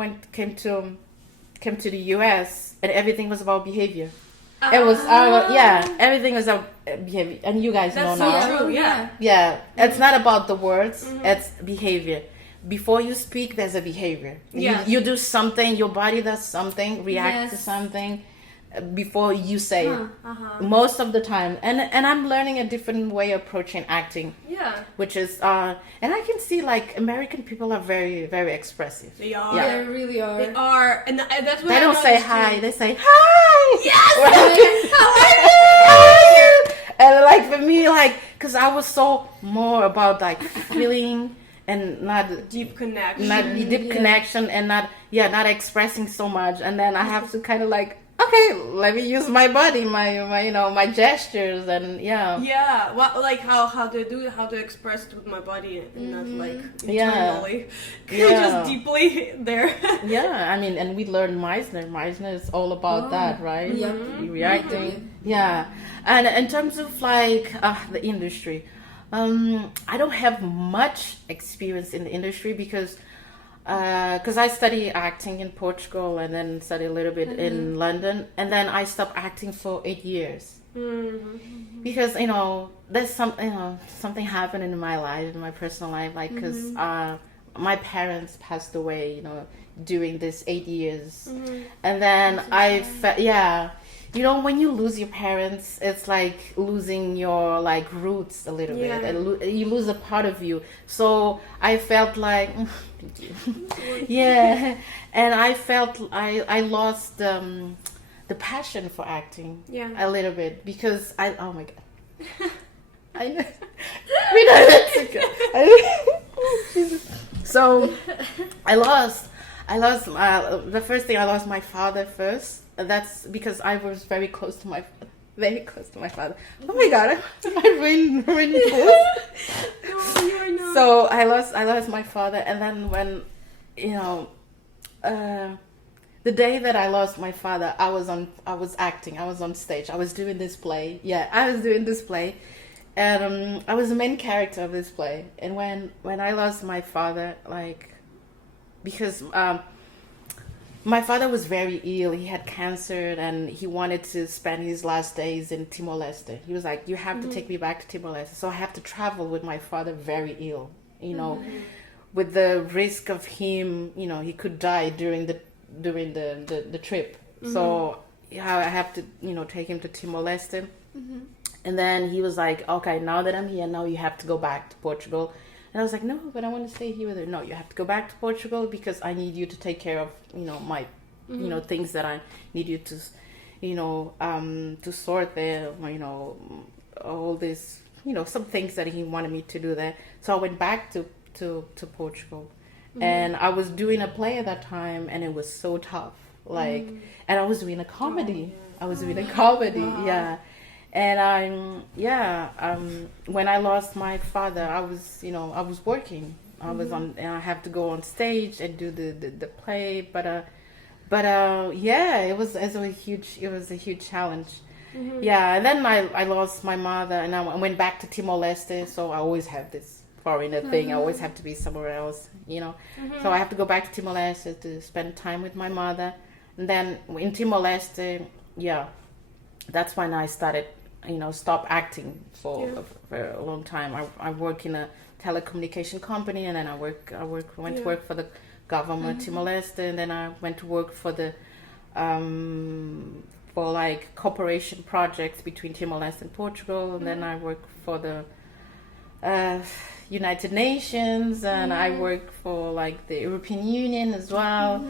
I came to the US, and everything was about behavior. It was everything was about behavior, and you guys That's know so now. true. Yeah. Yeah, it's not about the words, it's behavior. Before you speak, there's a behavior. Yes. You do something, your body does something, react to Yes. something before you say it. Uh-huh. Most of the time. And I'm learning a different way of approaching acting, Yeah. which is, and I can see like American people are very, very expressive. They are. Yeah. They really are. They are, and that's what They I don't say noticed hi, too. they say hi! Yes! How are you? And like for me, like, because I was so more about like feeling and not Deep connection. not the deep Yeah. connection, and not expressing so much, and then I have to kind of like, okay, let me use my body, my gestures, and Yeah, well, like how to express it with my body and not like Yeah. internally, Yeah. just deeply there. I mean, and we learned Meisner is all about that, right? Yep. Reacting. Yeah. And in terms of like the industry, I don't have much experience in the industry because I study acting in Portugal and then study a little bit in London, and then I stopped acting for 8 years because there's something happened in my life, in my personal life, like because my parents passed away during this 8 years, and then I felt when you lose your parents, it's like losing your like roots a little bit, and you lose a part of you. So I felt like and I felt I lost the passion for acting a little bit because oh my god, I know we know that's so I lost the first thing. I lost my father first. That's because I was very close to my father. Oh my god, I ruined it. No, you're not. So I lost my father, and then when the day that I lost my father, I was acting. I was on stage. I was doing this play. Yeah, I was doing this play, And I was the main character of this play. And when I lost my father, like, because my father was very ill. He had cancer, and he wanted to spend his last days in Timor-Leste. He was like, "You have to take me back to Timor-Leste." So I have to travel with my father very ill, you know, with the risk of him, you know, he could die during the trip. So yeah, I have to, you know, take him to Timor-Leste. And then he was like, "Okay, now that I'm here, now you have to go back to Portugal." And I was like, "No, but I want to stay here with her." "No, you have to go back to Portugal because I need you to take care of, you know, my, you know, things that I need you to, you know, to sort there, you know, all this, you know, some things that he wanted me to do there." So I went back to Portugal, and I was doing a play at that time, and it was so tough, like, and I was doing a comedy. I was doing a comedy, yeah. And when I lost my father, I was, you know, I was working. I was on, and I have to go on stage and do the play. But yeah, it was a huge challenge. Yeah, and then I lost my mother, and I went back to Timor-Leste. So I always have this foreigner thing. I always have to be somewhere else, you know. So I have to go back to Timor-Leste to spend time with my mother. And then in Timor-Leste, yeah, that's when I started, you know, stop acting for a long time. I work in a telecommunication company, and then I went to work for the government Timor-Leste, and then I went to work for the for like cooperation projects between Timor-Leste and Portugal, and then I worked for the United Nations, and I work for like the European Union as well.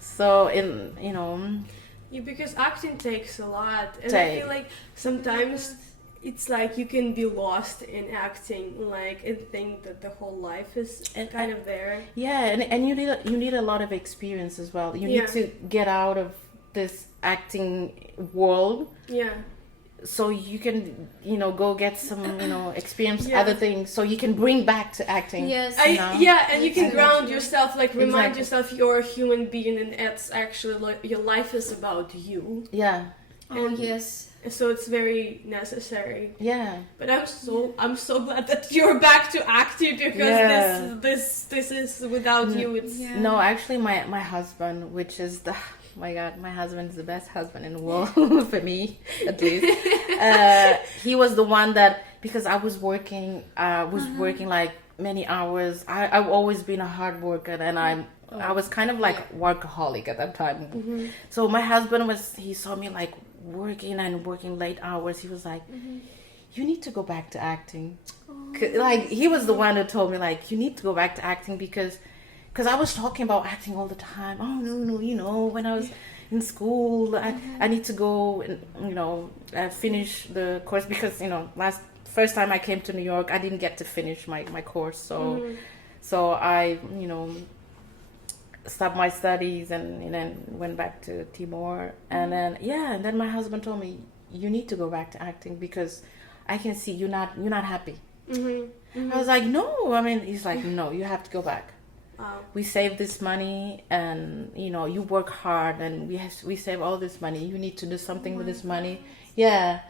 So you know. Yeah, because acting takes a lot, and I feel like sometimes it's like you can be lost in acting, like, and think that the whole life is kind of there. Yeah, and you need a lot of experience as well. You need to get out of this acting world. Yeah. So you can, you know, go get some, you know, experience other things, so you can bring back to acting. Yes. And you can ground yourself, like remind yourself you're a human being, and it's actually like your life is about you. Yeah. And yes. So it's very necessary. Yeah. But I'm so glad that you're back to acting, because this is without you. It's no, actually my husband, which is the. My God, my husband is the best husband in the world for me, at least. He was the one that, because I was working like many hours. I've always been a hard worker, and I was kind of like workaholic at that time. So my husband he saw me like working late hours. He was like, "You need to go back to acting." Like, he was the one who told me, like, "You need to go back to acting," because I was talking about acting all the time. "Oh, no, you know, when I was in school, I need to go and, you know, finish the course," because, you know, first time I came to New York, I didn't get to finish my course. So I, you know, stopped my studies and then went back to Timor. And then my husband told me, "You need to go back to acting because I can see you're not happy." I was like, "No." I mean, he's like, "No, you have to go back. We save this money, and, you know, you work hard, and we save all this money. You need to do something with this money." Yeah.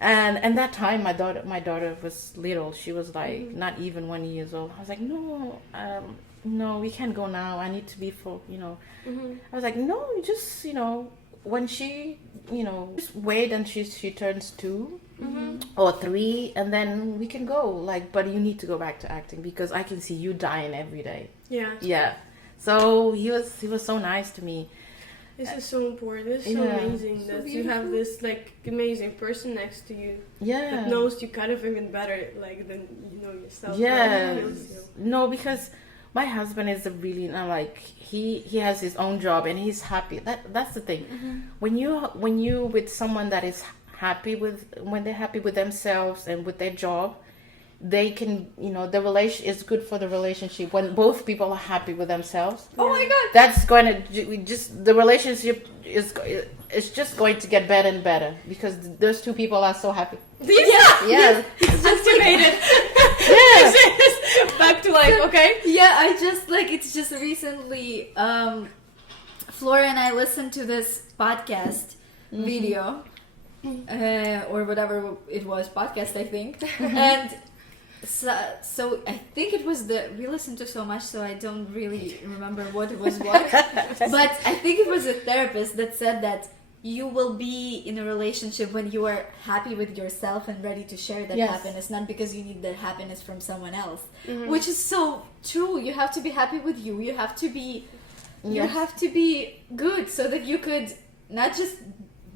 And that time my daughter was little. She was like not even 1 year old. I was like, no, we can't go now. I need to be for, you know. I was like, "No, just, you know, when she, you know, just wait and she turns 2 or 3, and then we can go. Like, but you need to go back to acting because I can see you dying every day." Yeah. So he was so nice to me. This is so important. It's so amazing that you have this, like, amazing person next to you. Yeah. That knows you kind of even better, like, than you know yourself. Yeah. No, because my husband is really, like, he has his own job and he's happy. That's the thing. When you with someone that is when they're happy with themselves and with their job, they can, you know, the relation is good for the relationship when both people are happy with themselves. Oh my God. That's going to the relationship is just going to get better and better because those two people are so happy. Yeah. It's activated. Yeah. Back to life. Okay. Yeah, it's just recently, Flora and I listened to this podcast video, or whatever it was, podcast, I think. And so I think it was we listened to so much, so I don't really remember what it was what. But I think it was a therapist that said that you will be in a relationship when you are happy with yourself and ready to share that happiness, not because you need that happiness from someone else. Which is so true. You have to be happy with you. You have to be good so that you could not just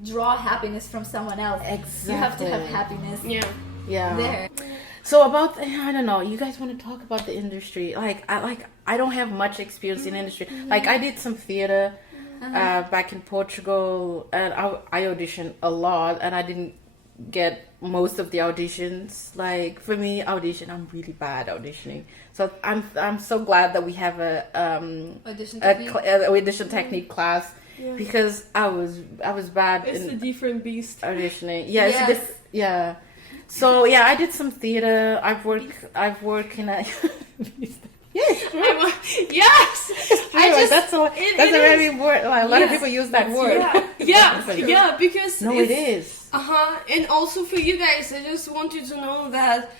draw happiness from someone else. Exactly. You have to have happiness there. So about, I don't know, you guys want to talk about the industry? I don't have much experience in industry. Like, I did some theater back in Portugal, and I auditioned a lot, and I didn't get most of the auditions. Like, for me, I'm really bad auditioning. So I'm so glad that we have a audition technique class, because I was bad. It's a different beast. Auditioning. Yeah. So yeah, I did some theater. I've worked in a. Yes. That's a very word. Like, a lot of people use that word. Yeah. Because it is. And also for you guys, I just want you to know that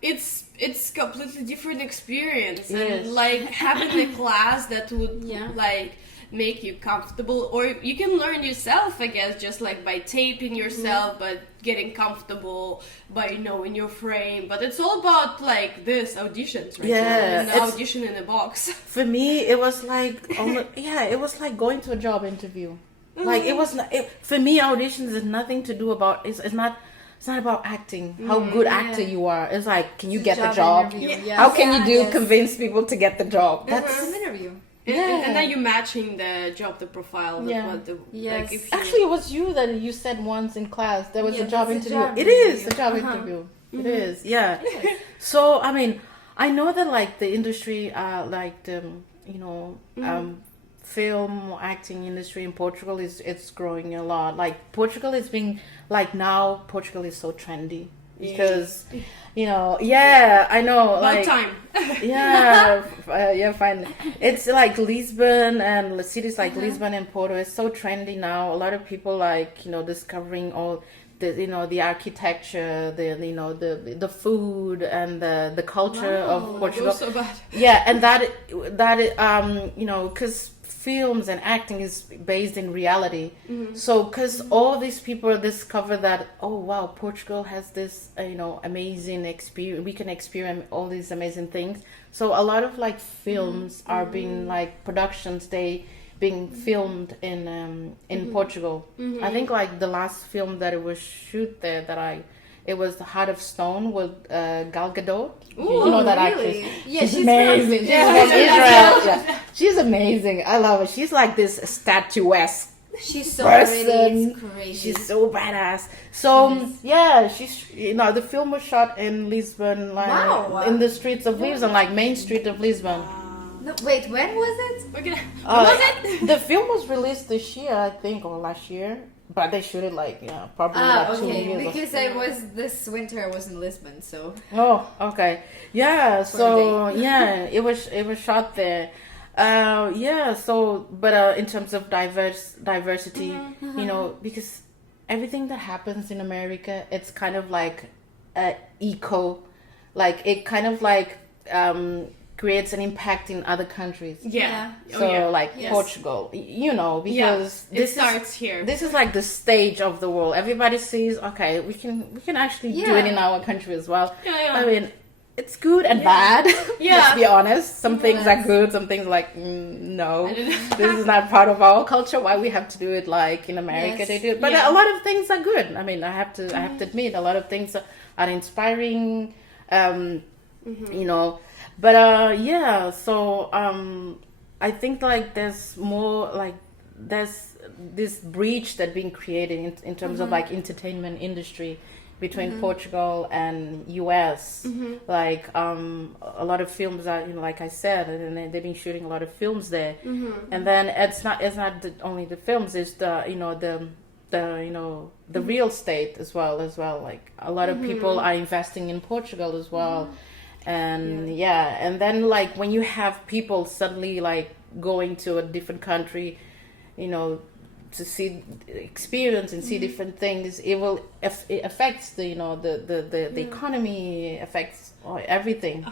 it's completely different experience, and like having a class that would like make you comfortable, or you can learn yourself, I guess, just like by taping yourself, but getting comfortable by knowing your frame. But it's all about like this auditions, right? An audition in a box. For me, it was like it was like going to a job interview. Like, it was not, for me, auditions is nothing to do about it's not about acting, how good actor you are. It's like, can you get the job? How can you convince people to get the job? That's an interview. And then you're matching the job, the profile with what the like. If actually, it was you that you said once in class there was a job interview. It is a job interview. It is, So I mean, I know that like the industry, like the film acting industry in Portugal it's growing a lot. Like, Portugal is being like, now Portugal is so trendy. Because, I know. About like, time. Finally. It's like Lisbon and cities like Lisbon and Porto. It's so trendy now. A lot of people like, discovering all the, the architecture, the food and the culture of Portugal. So bad. Yeah, and that because films and acting is based in reality. So because all these people discover that, oh wow, Portugal has this amazing experience, we can experience all these amazing things. So a lot of like films are being like productions, they being filmed in Portugal. I think like the last film that it was shoot there it was The Heart of Stone with Gal Gadot. Ooh, you know that really? actress? Yeah, she's amazing. From, she's from Israel. Yeah. She's amazing. I love her. She's like this statuesque. She's so person. pretty. It's crazy. She's so badass. So she's the film was shot in Lisbon, like in the streets of Lisbon, like main street of Lisbon. No, wait, when was it? When was it? The film was released this year, I think, or last year. But they shoot it like probably like 2 years. Because this winter I was in Lisbon, so. Oh, okay, yeah. So it was shot there. So but in terms of diversity, because everything that happens in America, it's kind of like eco, like it kind of like creates an impact in other countries. So Portugal, because it starts here. This is like the stage of the world. Everybody sees, okay, we can actually do it in our country as well. I mean, it's good and bad. Let's be honest. Some things are good, some things like no. This is not part of our culture. Why we have to do it like in America they do it. But a lot of things are good. I mean, I have to admit, a lot of things are inspiring. But so I think like there's more like there's this breach that being created in terms of like entertainment industry between Portugal and US. Like a lot of films are like I said, and they've been shooting a lot of films there. And then it's not only the films, it's the real estate as well. Like a lot of people are investing in Portugal as well. And and then like when you have people suddenly like going to a different country, to see, experience and see different things. It will it affects the the economy, affects everything.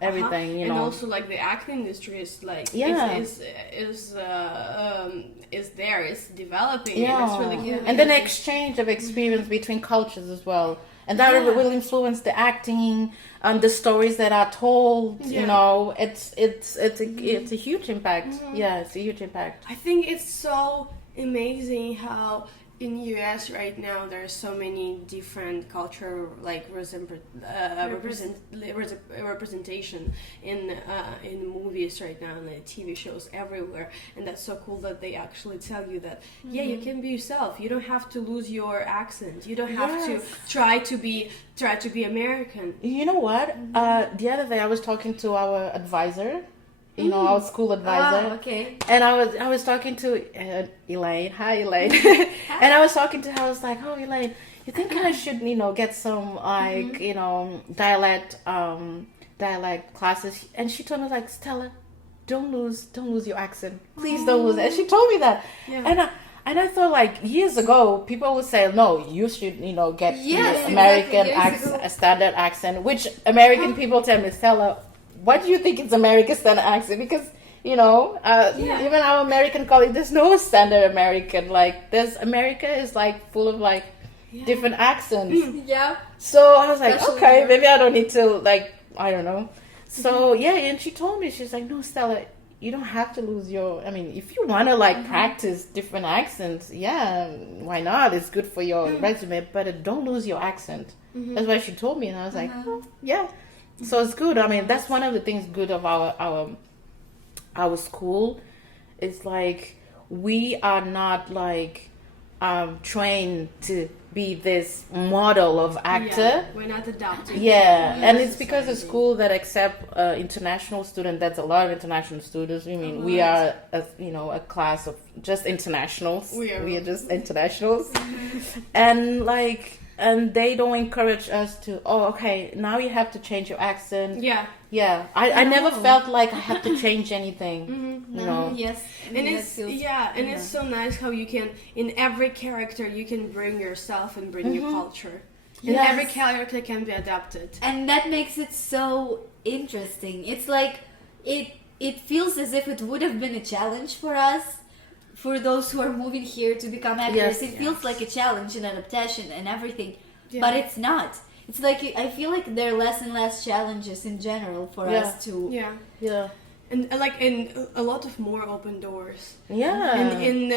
Everything, you know. And also like the acting industry is like is there, it's developing, and it's really cool. And then exchange of experience between cultures as well. And that will influence the acting, the stories that are told. You know, it's a huge impact. Yeah, it's a huge impact. I think it's so amazing how in US right now there are so many different culture like representation in movies right now, and the TV shows everywhere, and that's so cool that they actually tell you that you can be yourself. You don't have to lose your accent. You don't have to try to be American. You know what? The other day I was talking to our advisor. You know, our school advisor. Oh, okay. And I was talking to Elaine. Hi, Elaine. And I was talking to her. I was like, oh, Elaine, you think I should, get some like, dialect classes? And she told me like, Stella, don't lose your accent. Please don't lose it. And she told me that. Yeah. And I thought like years ago, people would say, no, you should, get American accent, a standard accent, which American people tell me, Stella, what do you think is American standard accent? Because, even our American colleagues, there's no standard American. Like, America is like full of like different accents. Yeah. So I was like, okay, maybe I don't need to like, I don't know. So and she told me, she's like, no, Stella, you don't have to lose your, if you want to like practice different accents, why not? It's good for your resume, but don't lose your accent. That's what she told me. And I was like, oh, yeah. So it's good. That's one of the things good of our school. It's like we are not like trained to be this model of actor. Yeah, we're not adapting. Yeah, and it's because the school that accept international students. That's a lot of international students. We are a class of just internationals. We are just internationals, and like. And they don't encourage us to, now you have to change your accent. Yeah. I never felt like I had to change anything. Yes. And it's so nice how you can, in every character, you can bring yourself and bring your culture. And every character can be adapted. And that makes it so interesting. It's like, it feels as if it would have been a challenge for us. For those who are moving here to become actors, it feels like a challenge and adaptation and everything, but it's not. It's like I feel like there are less and less challenges in general for us to. And a lot of more open doors. And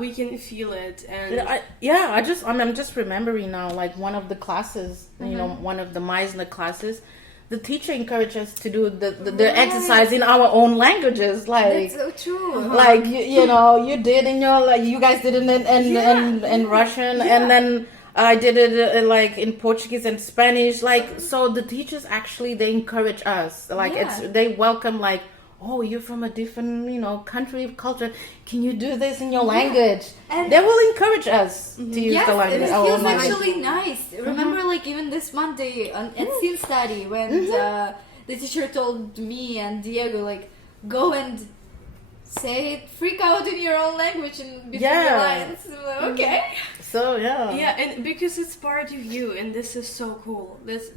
we can feel it. And I'm just remembering now, like one of the classes, one of the Meisner classes. The teacher encouraged us to do the exercise in our own languages, like that's so true. Like you did in your you guys did it in Russian, and then I did it like in Portuguese and Spanish. Like so, the teachers actually they encourage us. Like they welcome like. Oh, you're from a different, country, culture. Can you do this in your language? And they will encourage us to use the language. It feels actually nice. Remember, like, even this Monday at Scene Study, when the teacher told me and Diego, like, go and say it, freak out in your own language and between the lines. Okay. So, and because it's part of you, and this is so cool. This,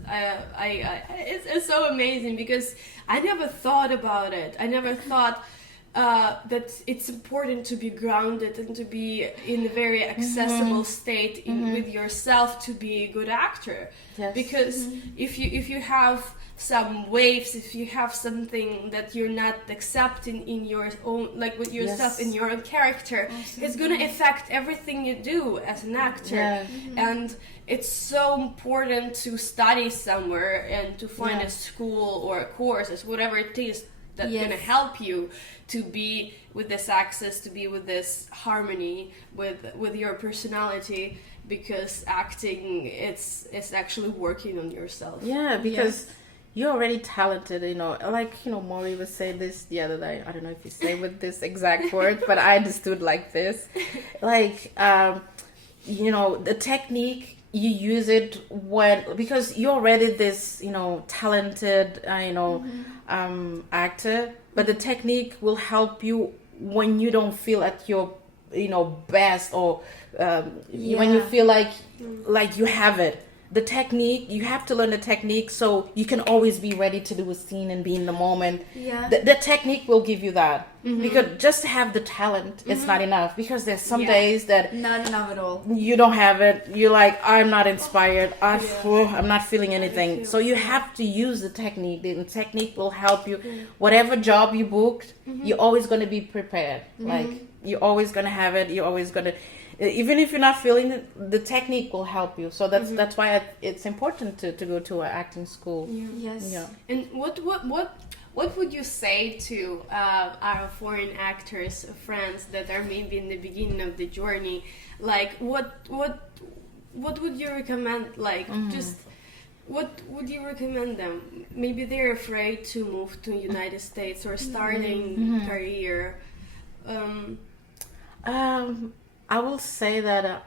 it's so amazing because I never thought about it. I never thought that it's important to be grounded and to be in a very accessible state with yourself to be a good actor. Yes. Because if you have some waves, if you have something that you're not accepting in your own, like with yourself in your own character, it's going to affect everything you do as an actor. And it's so important to study somewhere and to find a school or a course, or whatever it is that's going to help you to be with this access, to be with this harmony with your personality, because acting it's actually working on yourself. Because you're already talented, Maury was saying this the other day. I don't know if you say with this exact word, but I understood like this. Like, the technique, you use it because you're already this, talented, actor, but the technique will help you when you don't feel at your best, or when you feel like you have it. The technique, you have to learn the technique so you can always be ready to do a scene and be in the moment. Yeah. The technique will give you that. Because just to have the talent, it's not enough. Because there's some days that not enough at all. you don't have it. You're like, I'm not inspired. I'm not feeling anything. So you have to use the technique. The technique will help you. Whatever job you booked, you're always going to be prepared. Like, you're always going to have it. You're always going to... Even if you're not feeling it, the technique will help you. So that's why it's important to go to an acting school. Yes. Yeah. And what would you say to our foreign actors, friends that are maybe in the beginning of the journey? Like, what would you recommend? Like, just what would you recommend them? Maybe they're afraid to move to United States or starting career. I will say that,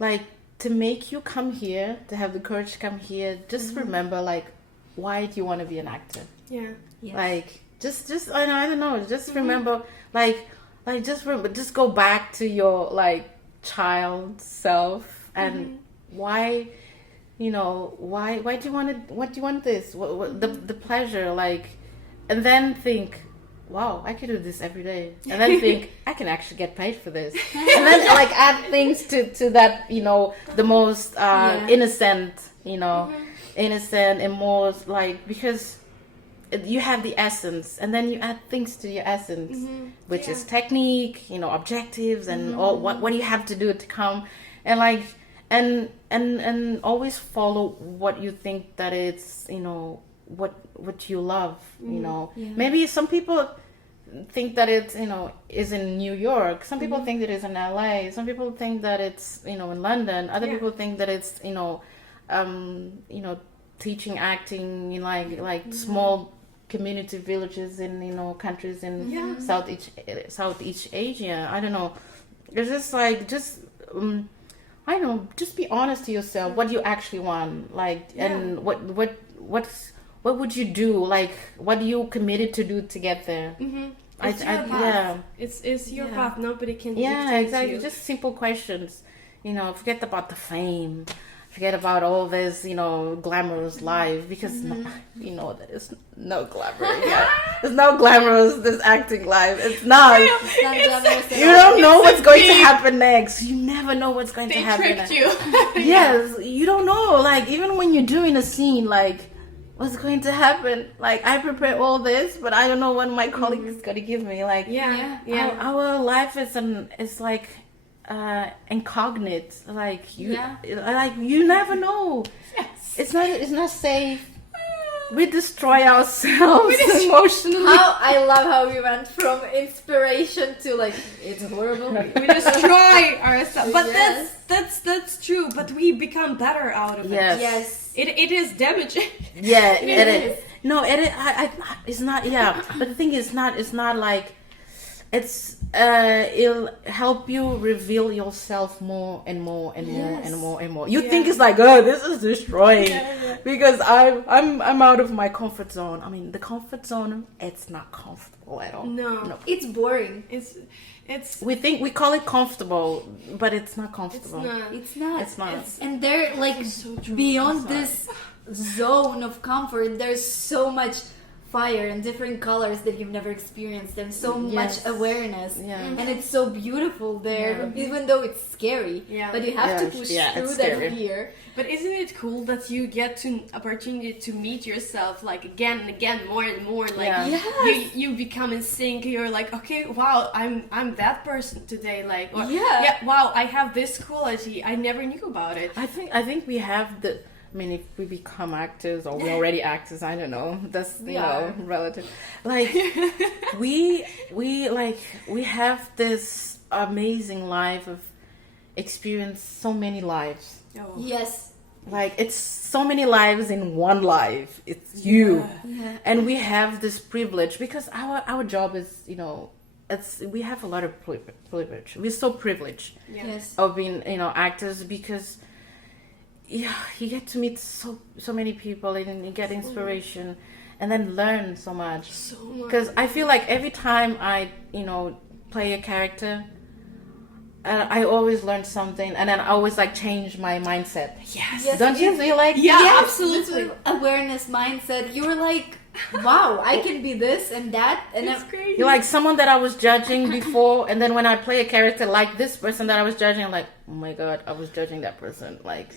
like, to make you come here, to have the courage to come here, just remember, like, why do you want to be an actor? Yeah. Yes. Like, just I don't know, just remember, just go back to your, like, child self, and why do you want this? What the pleasure, like, and then think, wow, I could do this every day. And then think, I can actually get paid for this. And then, like, add things to that, the most innocent, innocent and more, like, because you have the essence. And then you add things to your essence, which is technique, objectives, and all what you have to do to come. And, like, and always follow what you think that it's, what you love, Maybe some people think that it's, is in New York. Some people think that it's in LA. Some people think that it's, in London. Other people think that it's, teaching acting in like small community villages in, countries in Southeast Asia. I don't know. It's just like, I don't know, just be honest to yourself what you actually want, like, and what would you do? Like, what are you committed to do to get there? It's your path. It's your path. Nobody can dictate exactly. you. Just simple questions. Forget about the fame. Forget about all this, glamorous life, because that is no glamour. There's no glamorous this acting life. It's not. It's not glamorous at You all. don't know what's going to happen next. You never know what's going to They happen tricked next. you. Yes, you don't know. Like, even when you're doing a scene, like, what's going to happen? Like, I prepare all this, but I don't know what my colleague is going to give me. Like, our life is like incognite. Like, you never know. Yes. It's not safe. We destroy ourselves emotionally. I love how we went from inspiration to, like, it's horrible. We destroy ourselves. But Yes. that's true. But we become better out of it. Yes. It is damaging. Yeah, It it is. is. No, it's not. Yeah, but the thing is, it's not like it'll help you reveal yourself more and more and more and more and more. You think it's like, oh, this is destroying, because I'm out of my comfort zone. I mean, the comfort zone, it's not comfortable at all. No. It's boring. It's We call it comfortable, but it's not comfortable. It's not. It's not. And they're, like, so true. beyond this zone of comfort, there's so much fire and different colors that you've never experienced, and so much awareness. And it's so beautiful there, even though it's scary. But you have to push through that fear. But isn't it cool that you get to opportunity to meet yourself, like, again and again, more and more? Like, you become in sync. You're like, okay, wow, I'm that person today. Like, wow, I have this quality. I never knew about it. I think we have the. I mean, if we become actors or we're already actors, I don't know. That's relative. Like, we have this amazing life of experience, so many lives. Oh. Yes. Like, it's so many lives in one life. It's you. And we have this privilege because our job is, we have a lot of privilege. We're so privileged of being, actors, because you get to meet so many people and you get inspiration and then learn so much. Because I feel like every time I, play a character, I always learn something, and then I always like change my mindset. Yes, Don't you feel like? Yeah, yes, absolutely. this awareness mindset. You were like, wow, I can be this and that, and It's crazy. You're like someone that I was judging before, and then when I play a character like this person that I was judging, I'm like, oh my god, I was judging that person. Like,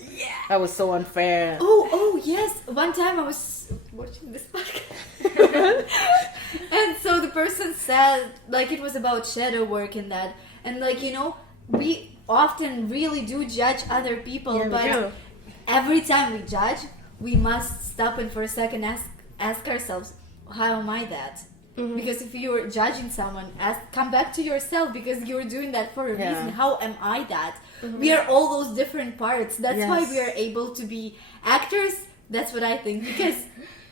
that was so unfair. oh yes. One time I was watching this podcast, and so the person said like it was about shadow work and that, and like we often really do judge other people, Yeah, we but do. every time we judge, we must stop and for a second ask ourselves, how am I that? Because if you're judging someone, come back to yourself, because you're doing that for a reason. How am I that? We are all those different parts. That's why we are able to be actors. That's what I think,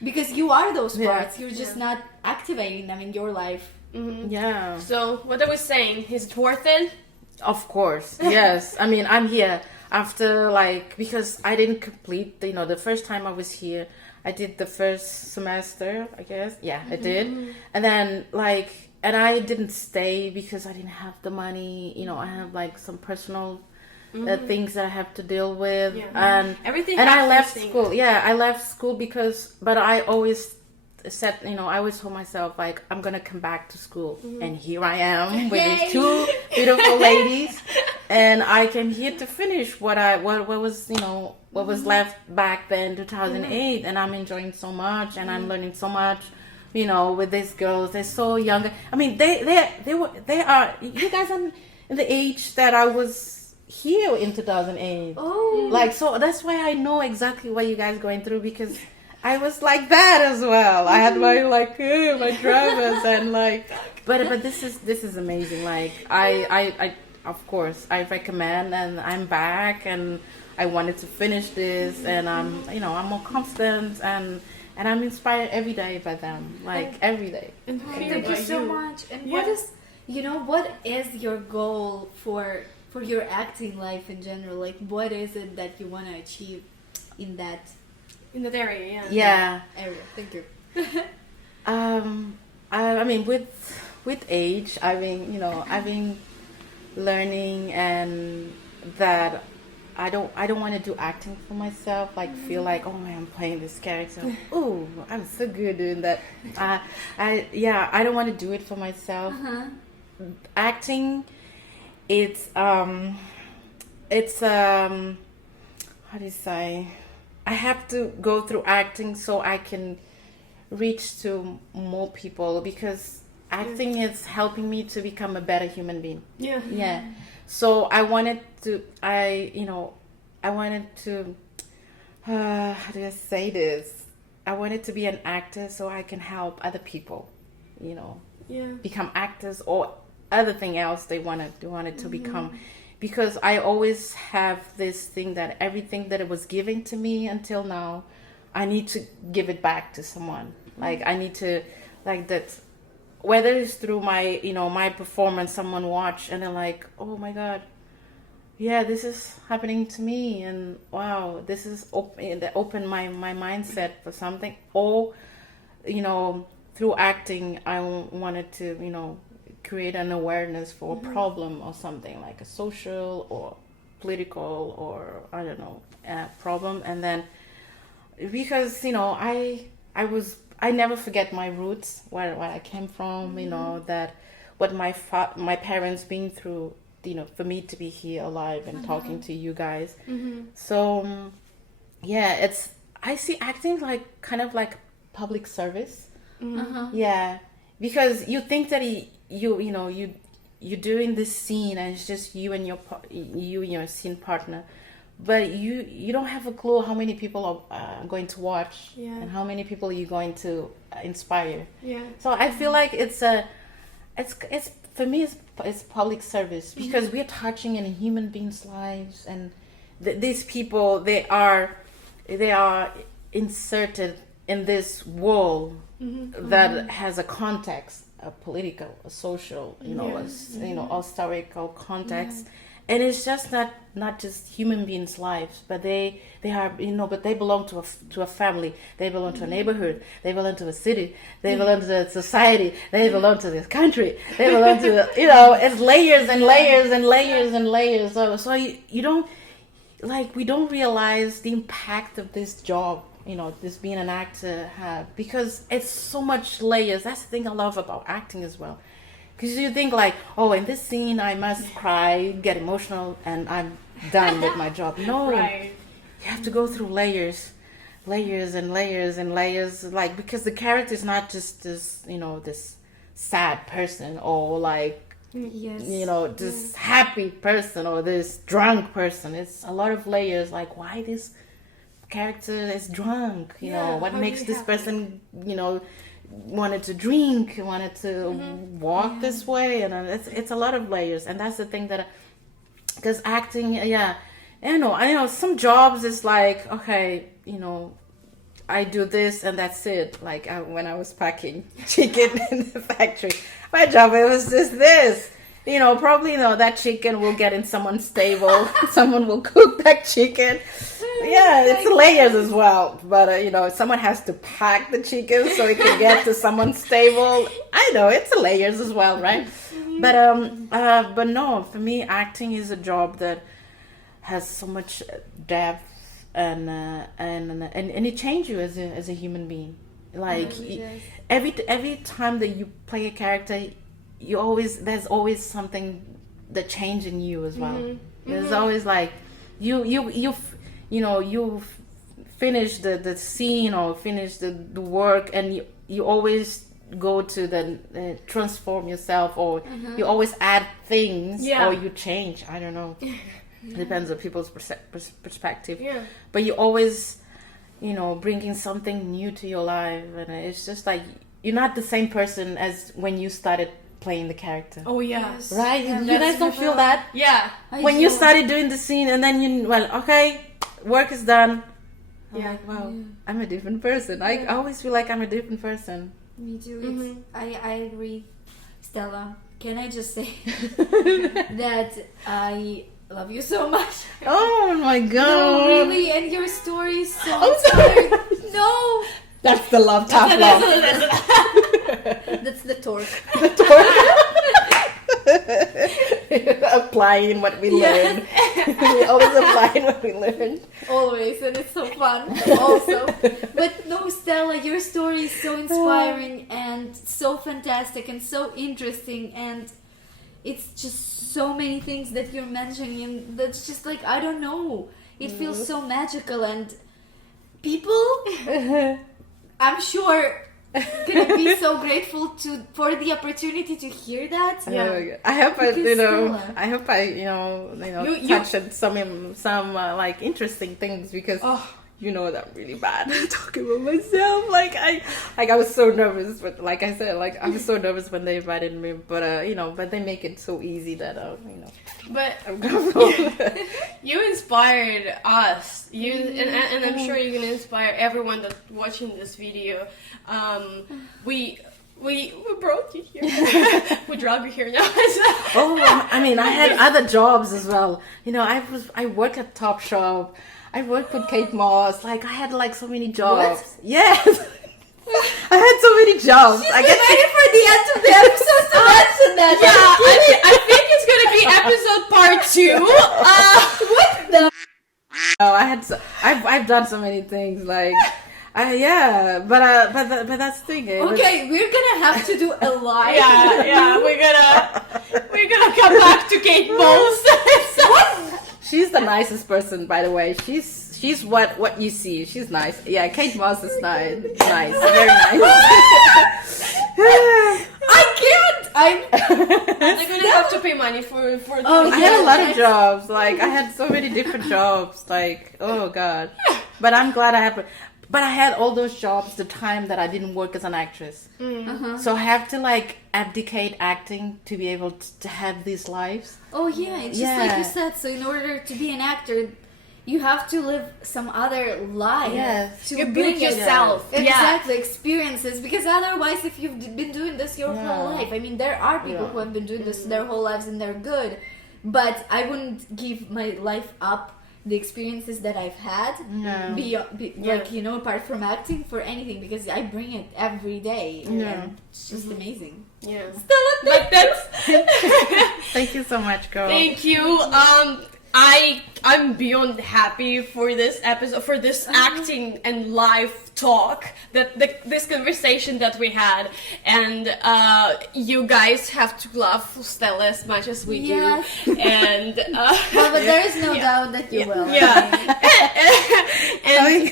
because you are those parts. You're just not activating them in your life. Yeah. So, what are we saying? Is it worth it? Of course, yes. I mean, I'm here after because I didn't complete. The first time I was here, I did the first semester, I guess. Yeah, I did, and then and I didn't stay because I didn't have the money. I have some personal things that I have to deal with, and Everything. And I happens, left I think. school. Yeah, I left school but I always said, I always told myself I'm gonna come back to school, and here I am with these two beautiful ladies, and I came here to finish what was what was left back then 2008, and I'm enjoying so much, and I'm learning so much, with these girls. They're so young. I mean, they are you guys are in the age that I was here in 2008. Oh, So that's why I know exactly what you guys going through, because I was like that as well. I had my my dramas and but this is amazing. I of course I recommend, and I'm back, and I wanted to finish this, and I'm more confident, and I'm inspired every day by them, every day. And thank you so much. And what is your goal for your acting life in general? What is it that you want to achieve in that area? Yeah. area? Thank you. I mean, with age, I've been learning, and that I don't want to do acting for myself. Feel like, oh man, I'm playing this character. Oh, I'm so good doing that. I don't want to do it for myself. Acting, it's how do you say? I have to go through acting so I can reach to more people, because acting is helping me to become a better human being. Yeah. So I wanted to how do I say this? I wanted to be an actor so I can help other people, become actors or other thing else they wanted to become. Because I always have this thing that everything that it was given to me until now, I need to give it back to someone. I need to, that, whether it's through my, my performance, someone watch and they're like, oh my God, yeah, this is happening to me, and wow, this is open my mindset for something. Or, through acting, I wanted to, create an awareness for a problem or something, like a social or political or I don't know problem. And then because I never forget my roots, where I came from, that what my parents been through, for me to be here alive and talking to you guys. So yeah, I see acting kind of like public service. Yeah, because you think that you're doing this scene and it's just you and your scene partner, but you don't have a clue how many people are going to watch, and how many people you're going to inspire. So I feel like it's for me it's public service, because we're touching in human beings' lives, and these people they are inserted in this world that has a context, a political, a social, a historical context, and it's just not just human beings' lives, but they are, but they belong to a family, they belong to a neighborhood, they belong to a city, they belong to the society, they belong to this country, they belong to it's layers and layers and layers and layers. So you don't, like, we don't realize the impact of this job, this being an actor, because it's so much layers. That's the thing I love about acting as well. Because you think like, oh, in this scene I must cry, get emotional, and I'm done with my job. No, Right. You have to go through layers and layers and layers, like, because the character is not just this, this sad person, or like, Yes. this happy person, or this drunk person. It's a lot of layers, like, why this character is drunk, what how makes did it this happen? person, wanted to drink, wanted to walk this way, and it's a lot of layers. And that's the thing that, because acting, I know some jobs is like, okay, I do this and that's it. Like, when I was packing chicken in the factory, my job, it was just this. Probably, that chicken will get in someone's stable. Someone will cook that chicken. Yeah, it's layers as well. But, someone has to pack the chicken so it can get to someone's stable. I know, it's layers as well, right? But no, for me, acting is a job that has so much depth, and it changes you as a human being. Like, every time that you play a character, there's always something that changes in you as well. There's always like you finish the scene or finish the work, and you always go to the transform yourself, or you always add things, or you change. I don't know. It depends on people's perspective. Yeah. But you always, bringing something new to your life, and it's just like you're not the same person as when you started playing the character. Oh yeah. Right? Yeah, You guys don't feel that? Yeah. When you started doing the scene, and then okay, work is done. I'm Yeah. like, wow, I'm a different person. I always feel like I'm a different person. Me too. I agree. Stella, can I just say that I love you so much? Oh my god. No, really, and your story is so I'm sorry. inspiring. No, That's the love, tough love. that's the torque. Applying what we learned. We always applying what we learned. Always, and it's so fun also. But no, Stella, your story is so inspiring and so fantastic and so interesting, and it's just so many things that you're mentioning, and that's just like, I don't know, it feels so magical, and people, I'm sure, gonna be so grateful for the opportunity to hear that. Yeah. I hope You- touched some like interesting things, because that I'm really bad at talking about myself. I was so nervous, but like I said, like I was so nervous when they invited me, but but they make it so easy that But I'm gonna you inspired us. And I'm sure you're gonna inspire everyone that's watching this video. We brought you here. We drug you here now. I had other jobs as well. I work at Top Shop. I worked with Kate Moss. Like, I had like so many jobs. What? Yes. I had so many jobs. I get ready for the end of the episode to mention that. I think it's gonna be episode part 2. What the? I've done so many things. Like, but that's the thing. Okay, we're gonna have to do a live. Yeah, we're gonna come back to Kate Moss. She's the nicest person, by the way. She's what you see. She's nice. Yeah, Kate Moss is nice. Nice, very nice. I can't. They're gonna have to pay money for I had a lot of jobs. Like, I had so many different jobs. Like, oh god. But I'm glad but I had all those jobs the time that I didn't work as an actress. So I have to like abdicate acting to be able to have these lives. Oh yeah, it's just like you said. So in order to be an actor, you have to live some other life. Yes. To You bring build yourself. it. Yeah. Exactly, experiences. Because otherwise, if you've been doing this your whole life, I mean, there are people who have been doing this their whole lives and they're good. but I wouldn't give my life up, the experiences that I've had, like, you know, apart from acting, for anything, because I bring it every day, and it's just amazing. Yeah. Stella, But that's Thank you so much, girl. thank you. I'm beyond happy for this episode, for this acting and live talk, this conversation that we had, and you guys have to love Stella as much as we do, and well, but there is no doubt that you will. yeah, and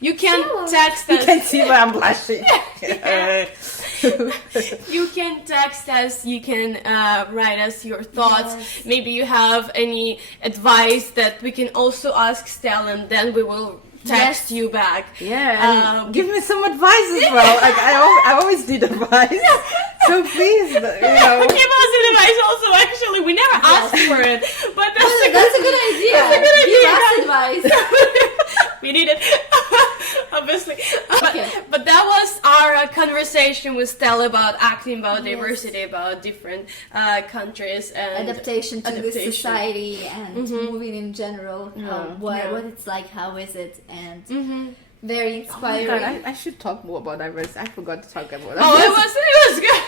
you can text us. You can see why I'm blushing. You can text us, you can write us your thoughts. Yes. Maybe you have any advice that we can also ask Stella, and then we will text you back. Yeah, and give me some advice as well. Like I always need advice, so please, you know. Give us advice also. Actually, we never asked for it, but that's a good idea. That's a good idea. Give us advice. We need it, obviously. Okay. But that was our conversation with Stella about acting, about diversity, about different countries and Adaptation to this society and moving in general. What it's like, how is it, and very inspiring. God, I should talk more about diversity. I forgot to talk about that. Oh, it was good.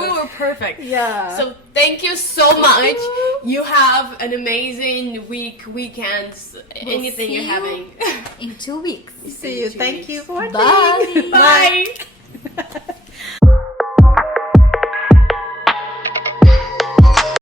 We were perfect. Yeah. So thank you so much. You have an amazing weekends, anything you're having. In 2 weeks. See you. Thank you for watching. Bye. Bye.